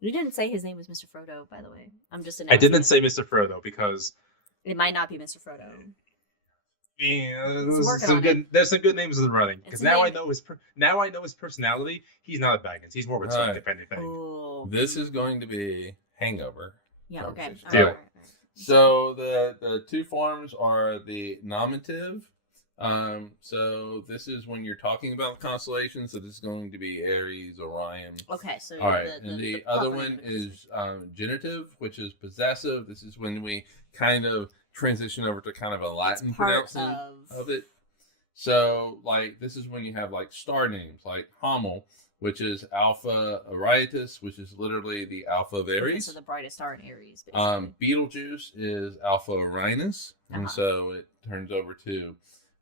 You didn't say his name was Mr. Frodo, by the way. I'm just I didn't say Mr. Frodo because it might not be Mr. Frodo. Yeah, there's some good names in the running because now I know his personality. He's not a Baggins. He's more of a Took, if anything. Ooh. This is going to be hangover. Yeah. Okay. All right. So the two forms are the nominative. So this is when you're talking about the constellations. So this is going to be Aries, Orion. Okay. So all right, and the other one is genitive, which is possessive. This is when we kind of transition over to kind of a Latin pronouncing of it. So like this is when you have like star names like Hummel, which is Alpha Arietis, which is literally the Alpha of Aries. So the brightest star in Aries. Basically. Betelgeuse is Alpha Uranus, and so it turns over to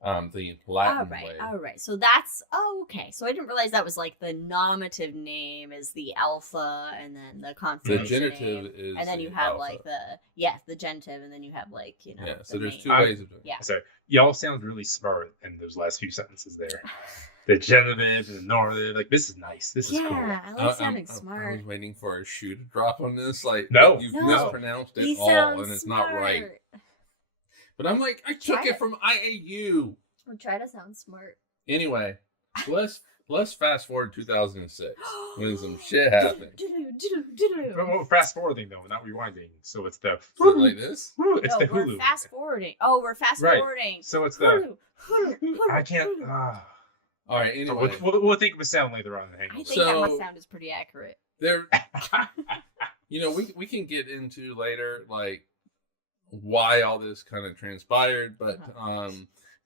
the Latin way. All right. So that's okay. So I didn't realize that was like the nominative name is the Alpha, and then the constellation. The genitive name, is, and then you have like the genitive, and then you have like So there's two ways of doing it. Yeah. So y'all sound really smart in those last few sentences there. The genitive and the normative, like this is nice. This is cool. Yeah, I like sounding smart. I was waiting for a shoe to drop on this. Like you've mispronounced it all, and it's not right. But I'm like, I took it from IAU. We'll try to sound smart. Anyway, let's fast forward 2006 when some shit happened. We're fast forwarding though, we're not rewinding. So it's the like this. It's the Hulu. We're fast forwarding. Oh, we're fast forwarding. So it's the Hulu. I can't. All right. Anyway, we'll think of a sound later on. I think that my sound is pretty accurate. There, we can get into later like why all this kind of transpired, but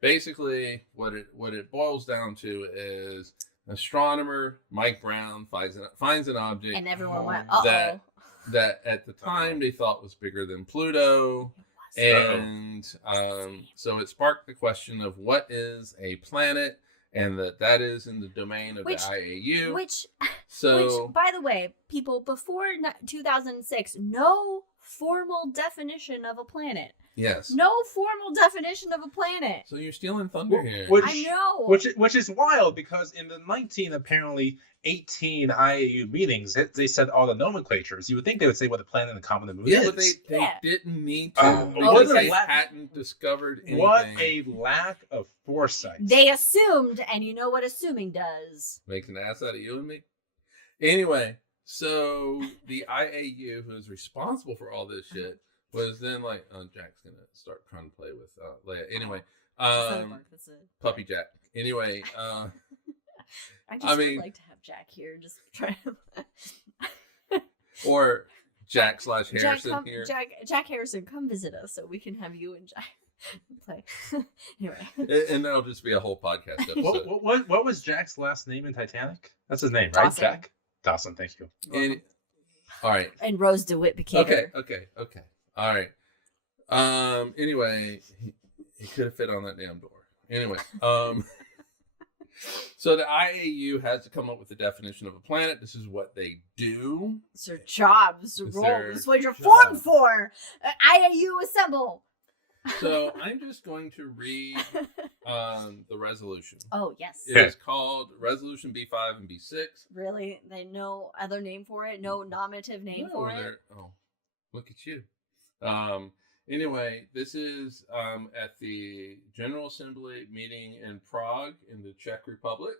basically what it boils down to is astronomer Mike Brown finds an object, and everyone went that at the time they thought was bigger than Pluto. And so it sparked the question of what is a planet, and that is in the domain of the IAU. Which, by the way, people, before 2006, no formal definition of a planet. Yes. No formal definition of a planet. So you're stealing thunder here. I know. Which is wild because in the apparently 18 IAU meetings, they said all the nomenclatures. You would think they would say what the planet and the comet and the moon is. But they didn't need to. Because they hadn't discovered anything. What a lack of foresight. They assumed, and you know what assuming does. Makes an ass out of you and me. Anyway, so the IAU, who is responsible for all this shit, was then like, oh, Jack's gonna start trying to play with Leia. Anyway, puppy Jack. Anyway, I would like to have Jack here. Just try to. Or Jack / Harrison here. Jack Harrison, come visit us so we can have you and Jack play. Anyway, and that'll just be a whole podcast episode. What was Jack's last name in Titanic? That's his name, right? Dawson. Jack Dawson. Thank you. And, all right. And Rose DeWitt became her. Okay. All right. Anyway, he could have fit on that damn door. Anyway, so the IAU has to come up with the definition of a planet. This is what they do. It's their job. It's their It's role. their It's what you're job. formed for. IAU assemble. So I'm just going to read the resolution. Oh, yes. It is called Resolution B5 and B6. Really? They no other name for it? No nominative name for it? Oh, look at you. Anyway, this is at the General Assembly meeting in Prague in the Czech Republic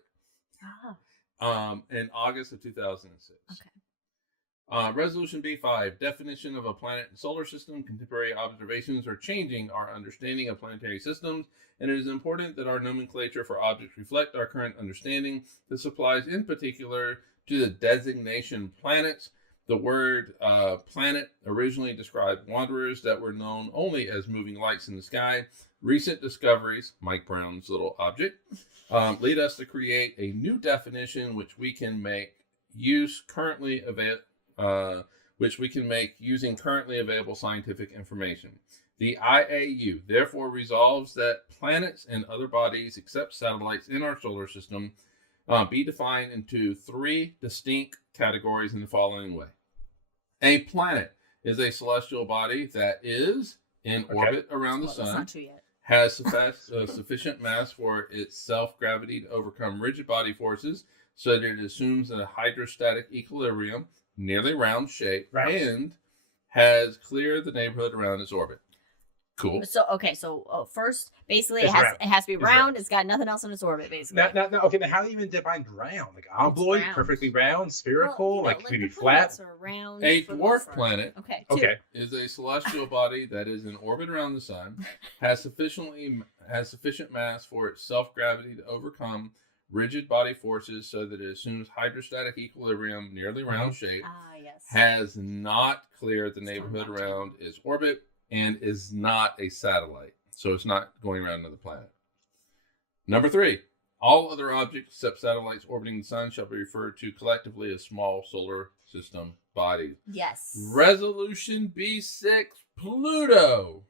in August of 2006. Okay. Resolution B5, definition of a planet and solar system. Contemporary observations are changing our understanding of planetary systems, and it is important that our nomenclature for objects reflect our current understanding. This applies in particular to the designation planets. The word planet originally described wanderers that were known only as moving lights in the sky. Recent discoveries, Mike Brown's little object, lead us to create a new definition which we can make using currently available scientific information. The IAU therefore resolves that planets and other bodies except satellites in our solar system be defined into 3 distinct categories in the following way. A planet is a celestial body that is in orbit around the sun, That's not true yet. has sufficient mass for its self-gravity to overcome rigid body forces so that it assumes a hydrostatic equilibrium, nearly round shape, and has cleared the neighborhood around its orbit. Cool. So first, basically, it has to be round. It's got nothing else in its orbit, basically. Now, how do you even define round? Like oblong, perfectly round, spherical, Well, maybe flat? Round A dwarf planet Okay. is a celestial body that is in orbit around the sun, has sufficient mass for its self-gravity to overcome rigid body forces so that it assumes hydrostatic equilibrium, nearly round shape, Yes. has not cleared the neighborhood around its orbit, and is not a satellite. So it's not going around another planet. Number 3, all other objects except satellites orbiting the sun shall be referred to collectively as small solar system bodies. Yes. Resolution B6, Pluto.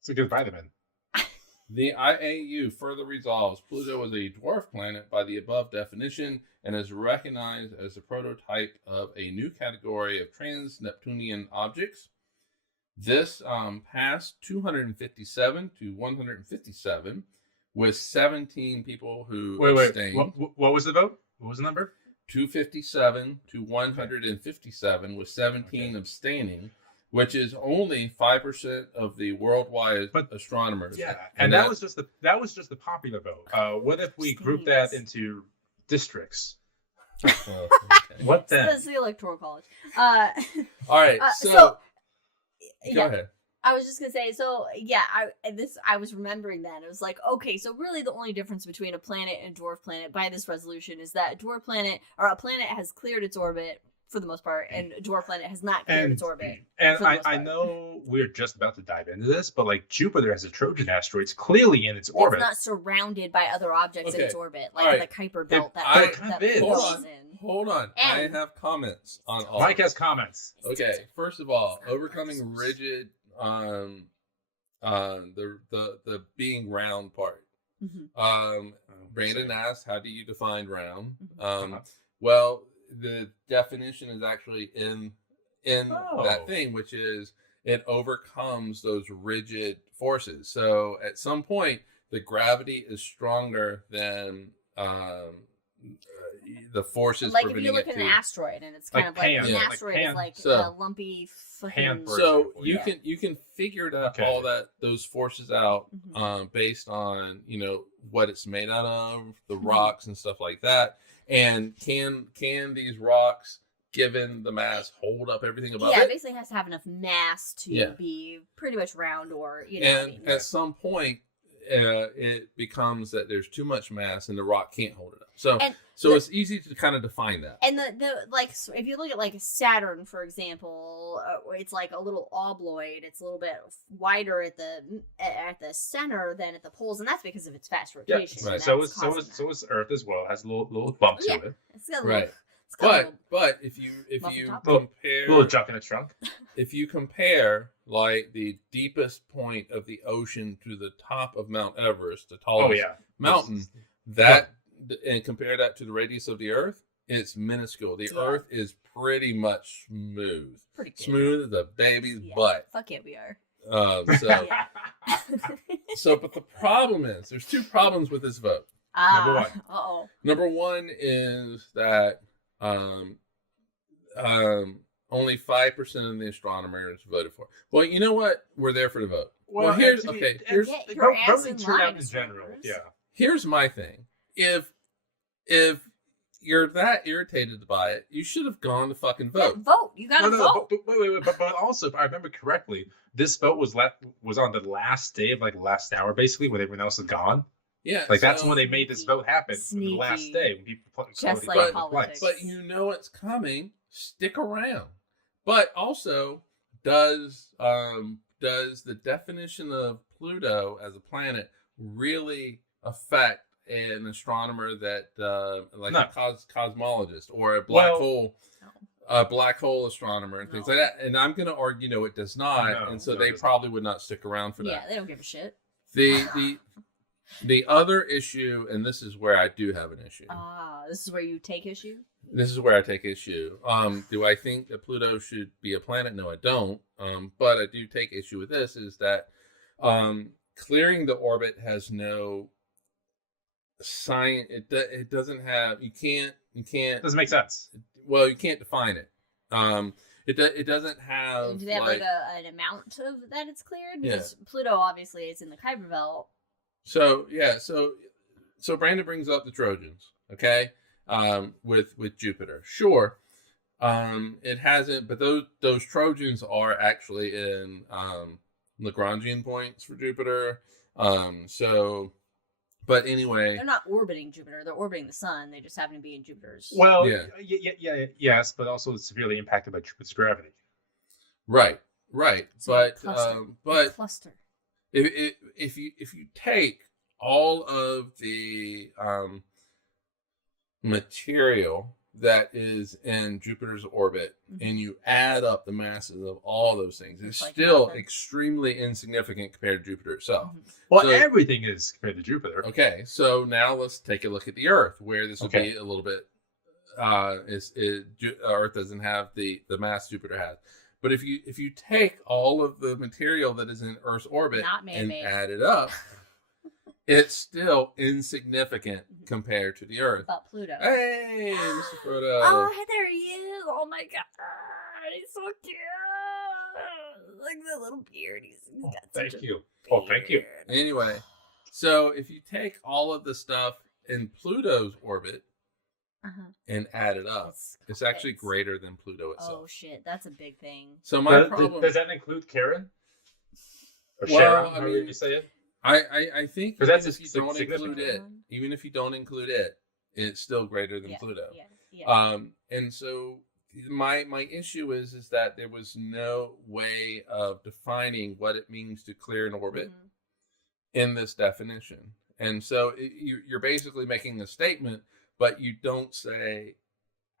It's a good vitamin. The IAU further resolves Pluto is a dwarf planet by the above definition and is recognized as a prototype of a new category of trans-Neptunian objects. This passed 257 to 157 with 17 people who abstained. What was the vote? What was the number? 257 to 157 with 17 abstaining, which is only 5% of the worldwide astronomers. Yeah, and that was just the popular vote. What if we group that into districts? Okay. What then? It's the electoral college. All right, so go ahead. I was just gonna say, I was remembering that. It was like, okay, so really the only difference between a planet and a dwarf planet by this resolution is that a dwarf planet or a planet has cleared its orbit for the most part, and a dwarf planet has not cleared its orbit. And I know we're just about to dive into this, but like Jupiter has a Trojan asteroid. It's clearly in its orbit. It's not surrounded by other objects in its orbit, like right. the Kuiper belt Hold on. And I have comments on all. Mike has comments. Okay, first of all, overcoming rigid, the being round part. Mm-hmm. Brandon asked, "How do you define round?" Well, the definition is actually in that thing, which is it overcomes those rigid forces. So at some point, the gravity is stronger than the forces. Like if you look at an asteroid, and it's kind of like an asteroid is like a lumpy fucking. So you can figure all those forces out based on what it's made out of, the rocks and stuff like that. And can these rocks, given the mass, hold up everything above it? Yeah, it basically has to have enough mass to be pretty much round, or at some point, it becomes that there's too much mass and the rock can't hold it up. So it's easy to kind of define that. And the if you look at like Saturn, for example, it's like a little obloid. It's a little bit wider at the center than at the poles, and that's because of its fast rotation. Yeah, right. So is Earth as well. It has a little bump to it. It's got a little, It's got a But if you muffin top. compare A little junk in the trunk. if you compare like the deepest point of the ocean to the top of Mount Everest, the Oh tallest yeah. mountain, that and compare that to the radius of the Earth, it's minuscule. The Yeah. Earth is pretty much smooth, pretty good. smooth as a baby's Yeah. butt. Fuck yeah, we are. But the problem is, there's two problems with this vote. Number one. Uh-oh. Number one is that only 5% of the astronomers voted for it. Well, you know what? We're there for the vote. Well, here's okay. Here's Get your ass voting in turnout line, in general. astronomers. Yeah. here's my thing. If you're that irritated by it, you should have gone to fucking vote. Yeah, vote. You gotta vote. But wait. But also, if I remember correctly, this vote was on the last day of like last hour, basically, when everyone else is gone. Yeah, Like that's so- when they made this vote happen. Sneaky. The last day when people Just the like vote in politics. place. But you know it's coming. Stick around. But also, does the definition of Pluto as a planet really affect an astronomer that like No. a cosmologist or a No. black hole astronomer and things No. like that? And I'm going to argue no, it does not, No, and so no, they it does probably would not stick around for Yeah, that. they don't give a shit. The other issue, and this is where I do have an issue. This is where you take issue? This is where I take issue. Do I think that Pluto should be a planet? No, I don't. But I do take issue with this is that clearing the orbit has no science. It doesn't have. You can't. It doesn't make sense. Well, you can't define it. It doesn't have. Do they have like an amount of that it's cleared? Yeah. Because Pluto obviously is in the Kuiper Belt. So Brandon brings up the Trojans. Okay. With Jupiter, sure. It hasn't, but those Trojans are actually in Lagrangian points for Jupiter. But anyway, They're not orbiting Jupiter. They're orbiting the sun. They just happen to be in Jupiter's. Well, Yeah. yes, but also it's severely impacted by Jupiter's gravity. right. So a But cluster. but Cluster. if you take all of the material that is in Jupiter's orbit and you add up the masses of all those things, it's like still nothing. extremely insignificant compared to Jupiter itself. Mhm. Well, So- everything is compared to Jupiter. Okay, so now let's take a look at the Earth, where this would Okay. be a little bit. Earth doesn't have the mass Jupiter has, but if you take all of the material that is in Earth's orbit Not and man-made. add it up, it's still insignificant compared to the Earth. About Pluto. Hey, Mr. Frodo. Oh, hey, there he is. Oh my god. He's so cute. Like the little beard. He's got Thank such a you. Oh, thank you. beard. Anyway, so if you take all of the stuff in Pluto's orbit Uh-huh. and add it up, it's actually it's- greater than Pluto itself. Oh shit, that's a big thing. So my Does, problem. does that include Karen? Or Well, Sharon, I however mean- you say it? I think 'Cause even that's if you don't significant. include it, even if you don't include it, it's still greater than Yeah, Pluto. yeah. And so my issue is that there was no way of defining what it means to clear an orbit Mhm. in this definition, and so you're basically making a statement, but you don't say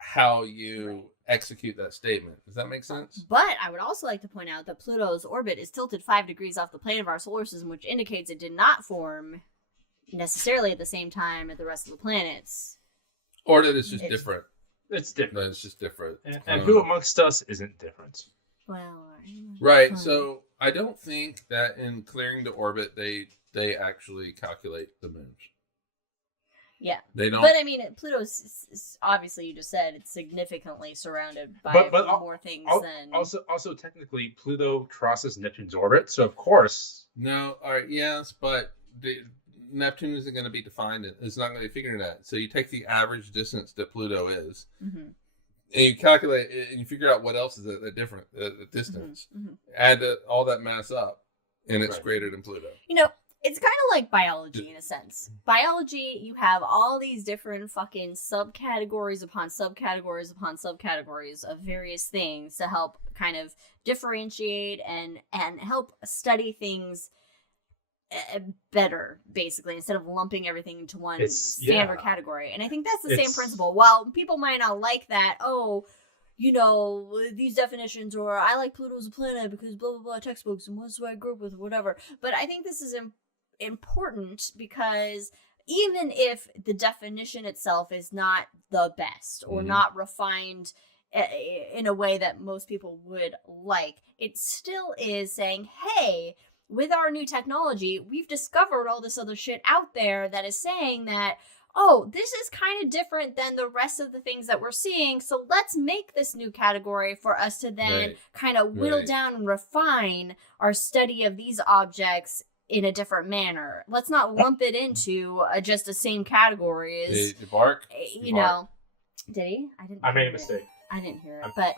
how you Right. execute that statement. Does that make sense? But I would also like to point out that Pluto's orbit is tilted 5 degrees off the plane of our solar system, which indicates it did not form necessarily at the same time as the rest of the planets. Or that it's just It's- different. It's That different. it's just different. And who amongst us isn't different? Well, Right. fine. So I don't think that in clearing the orbit they actually calculate the moons. Yeah. They don't. But I mean, Pluto's obviously, you just said, it's significantly surrounded by But more things than. Also, technically, Pluto crosses Neptune's orbit, so of course. No. All right. Yes, but Neptune isn't going to be defined. It's not going to be figured out. So you take the average distance that Pluto is, Mhm, and you calculate it, and you figure out what else is at a different distance. mhm. Add all that mass up, and it's Right. greater than Pluto. You know, it's kind of like biology in a sense. Biology, you have all these different fucking subcategories upon subcategories upon subcategories of various things to help kind of differentiate and help study things better, basically, instead of lumping everything into one standard category. And I think that's the same principle. While people might not like that, these definitions, or I like Pluto as a planet because blah, blah, blah, textbooks, and what's who I grew up with, or whatever. But I think this is important because even if the definition itself is not the best or not refined in a way that most people would like, it still is saying, hey, with our new technology, we've discovered all this other shit out there that is saying that, oh, this is kind of different than the rest of the things that we're seeing. So let's make this new category for us to then kind of whittle down and refine our study of these objects in a different manner. Let's not lump it into just the same category as, Did you bark? Did he? I made a mistake. I didn't hear it, but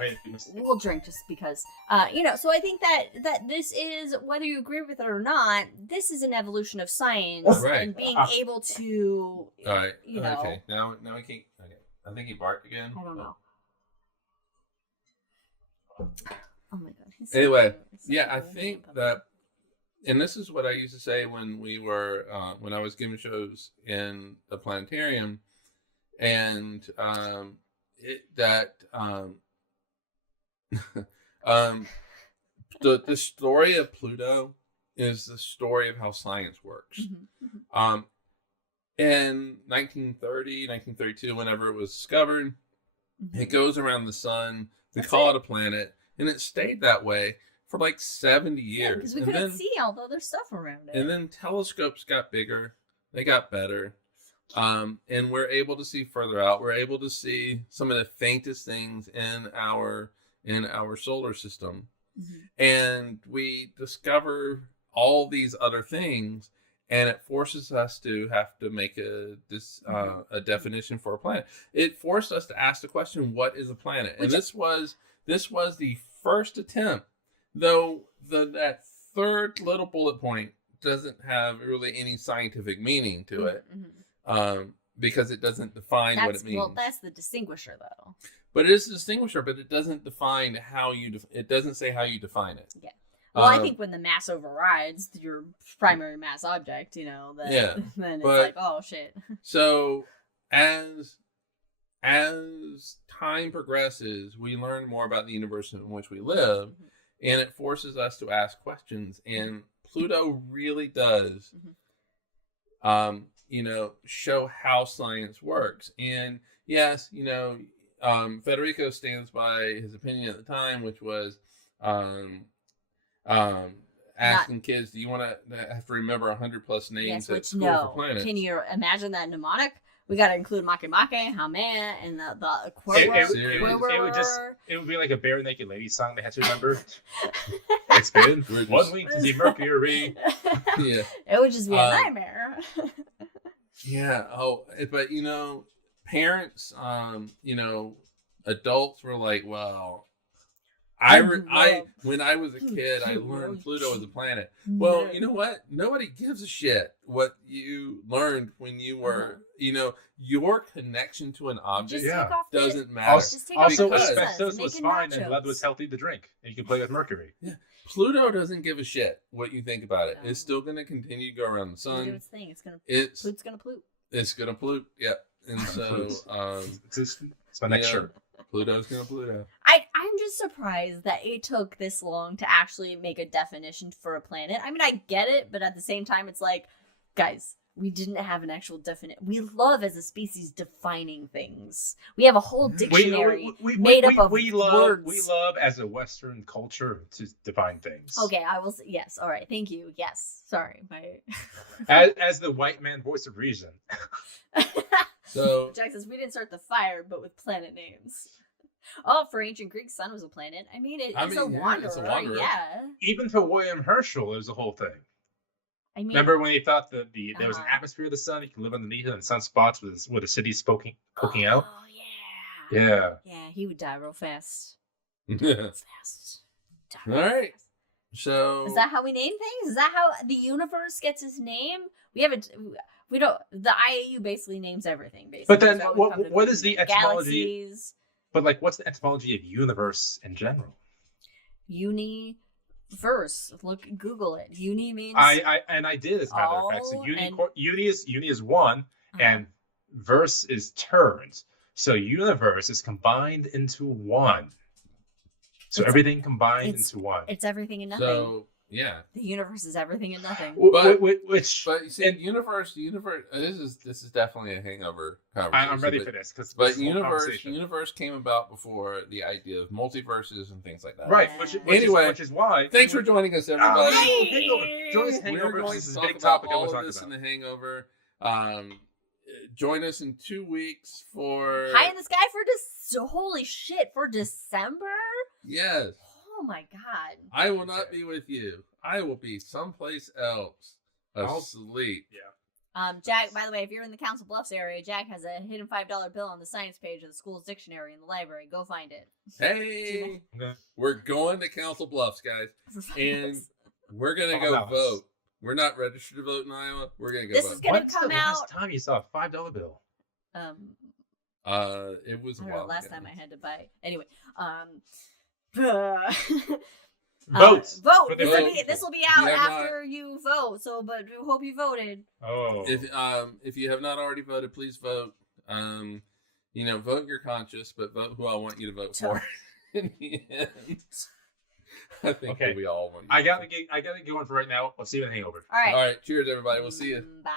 we'll drink just because, so I think that this is, whether you agree with it or not, this is an evolution of science and being able to, all right, okay, now we can't, okay, I think he barked again. I don't know. Oh my God. Anyway, I think that, and this is what I used to say when we were, when I was giving shows in the Planetarium, and, the story of Pluto is the story of how science works. In 1930, 1932, whenever it was discovered, it goes around the sun. We call it a planet, and it stayed that way for like 70 years. Because we couldn't see all the other stuff around it. And then telescopes got bigger. They got better. And we're able to see further out. We're able to see some of the faintest things in our solar system. And we discover all these other things, and it forces us to have to make a definition for a planet. It forced us to ask the question, what is a planet? And this was the first attempt, though that third little bullet point doesn't have really any scientific meaning to it. Because it doesn't define what it means. Well, that's the distinguisher, though. But it is a distinguisher, but it doesn't define how you. It doesn't say how you define it. Yeah. Well, I think when the mass overrides your primary mass object, then it's like, oh shit. So as time progresses, we learn more about the universe in which we live, and it forces us to ask questions. And Pluto really does. Show how science works. And yes, Federico stands by his opinion at the time, which was asking kids, do you want to have to remember 100+ names at school for planets? Can you imagine that mnemonic? We got to include Make, Hame, and the it would be like a bare naked lady song they had to remember. It's been 1 week to see Mercury. Yeah. It would just be a nightmare. Yeah. Oh, but parents, adults were like, well, when I was a kid, I learned Pluto was a planet. Well, you know what? Nobody gives a shit what you learned when you were, your connection to an object doesn't matter. Also, asbestos was fine and lead was healthy to drink. And you can play with Mercury. Yeah. Pluto doesn't give a shit what you think about it. It's still going to continue to go around the sun. Do its thing. Pluto's going to plute. It's going to plute. Yeah. And so, it's my next shirt. Pluto's going to Pluto. I'm just surprised that it took this long to actually make a definition for a planet. I mean, I get it, but at the same time, it's like, guys, we didn't have an actual definition. We love, as a species, defining things. We have a whole dictionary made up of words. We love, as a Western culture, to define things. Okay, I will say, yes. All right, thank you. Yes. Sorry. As the white man voice of reason. So Jack says, we didn't start the fire, but with planet names. Oh, for ancient Greek, sun was a planet. I mean, it's a wanderer. It's a wanderer. Yeah. Even for William Herschel, it was a whole thing. I mean, remember when he thought that there was an atmosphere of the sun, you can live underneath it, and sunspots where the city's poking out? Oh, yeah. Yeah. Yeah, he would die real fast. Fast. All right. So is that how we name things? Is that how the universe gets its name? We don't. The IAU basically names everything. Basically, but then what is the etymology? Galaxies. But what's the etymology of universe in general? Uni, verse. Google it. Uni means I did, as a matter of fact. So uni is one, and verse is turns. So universe is combined into one. So everything combined into one. It's everything and nothing. So yeah, the universe is everything and nothing. But you see, universe. This is definitely a hangover conversation. I'm ready for this but universe came about before the idea of multiverses and things like that. Right. Which is why. Thanks for joining us, everybody. Join us hangover. We're going This is to a talk big about topic I all want to of talk this about. in the hangover. Join us in 2 weeks for High in the Sky holy shit, for December? Yes. Oh my god. I will not be with you. I will be someplace else, asleep. Yeah. Jack, by the way, if you're in the Council Bluffs area, Jack has a hidden $5 bill on the science page of the school's dictionary in the library. Go find it. Hey, we're going to Council Bluffs, guys, and we're gonna $5. go vote. We're not registered to vote in Iowa. We're gonna go This vote. is gonna When's come the out. last time you saw a $5 bill? It was I a don't know, while last ago. time I had to buy. Anyway, Vote. Vote. Vote. This will be out You have after you vote. So, but we hope you voted. Oh. If you have not already voted, please vote. Vote your conscience, but vote who I want you to vote for. In the end, I think Okay. we all want. I gotta get going for right now. Let's see you in the hangover. All right. All right. Cheers, everybody. We'll see you. Bye.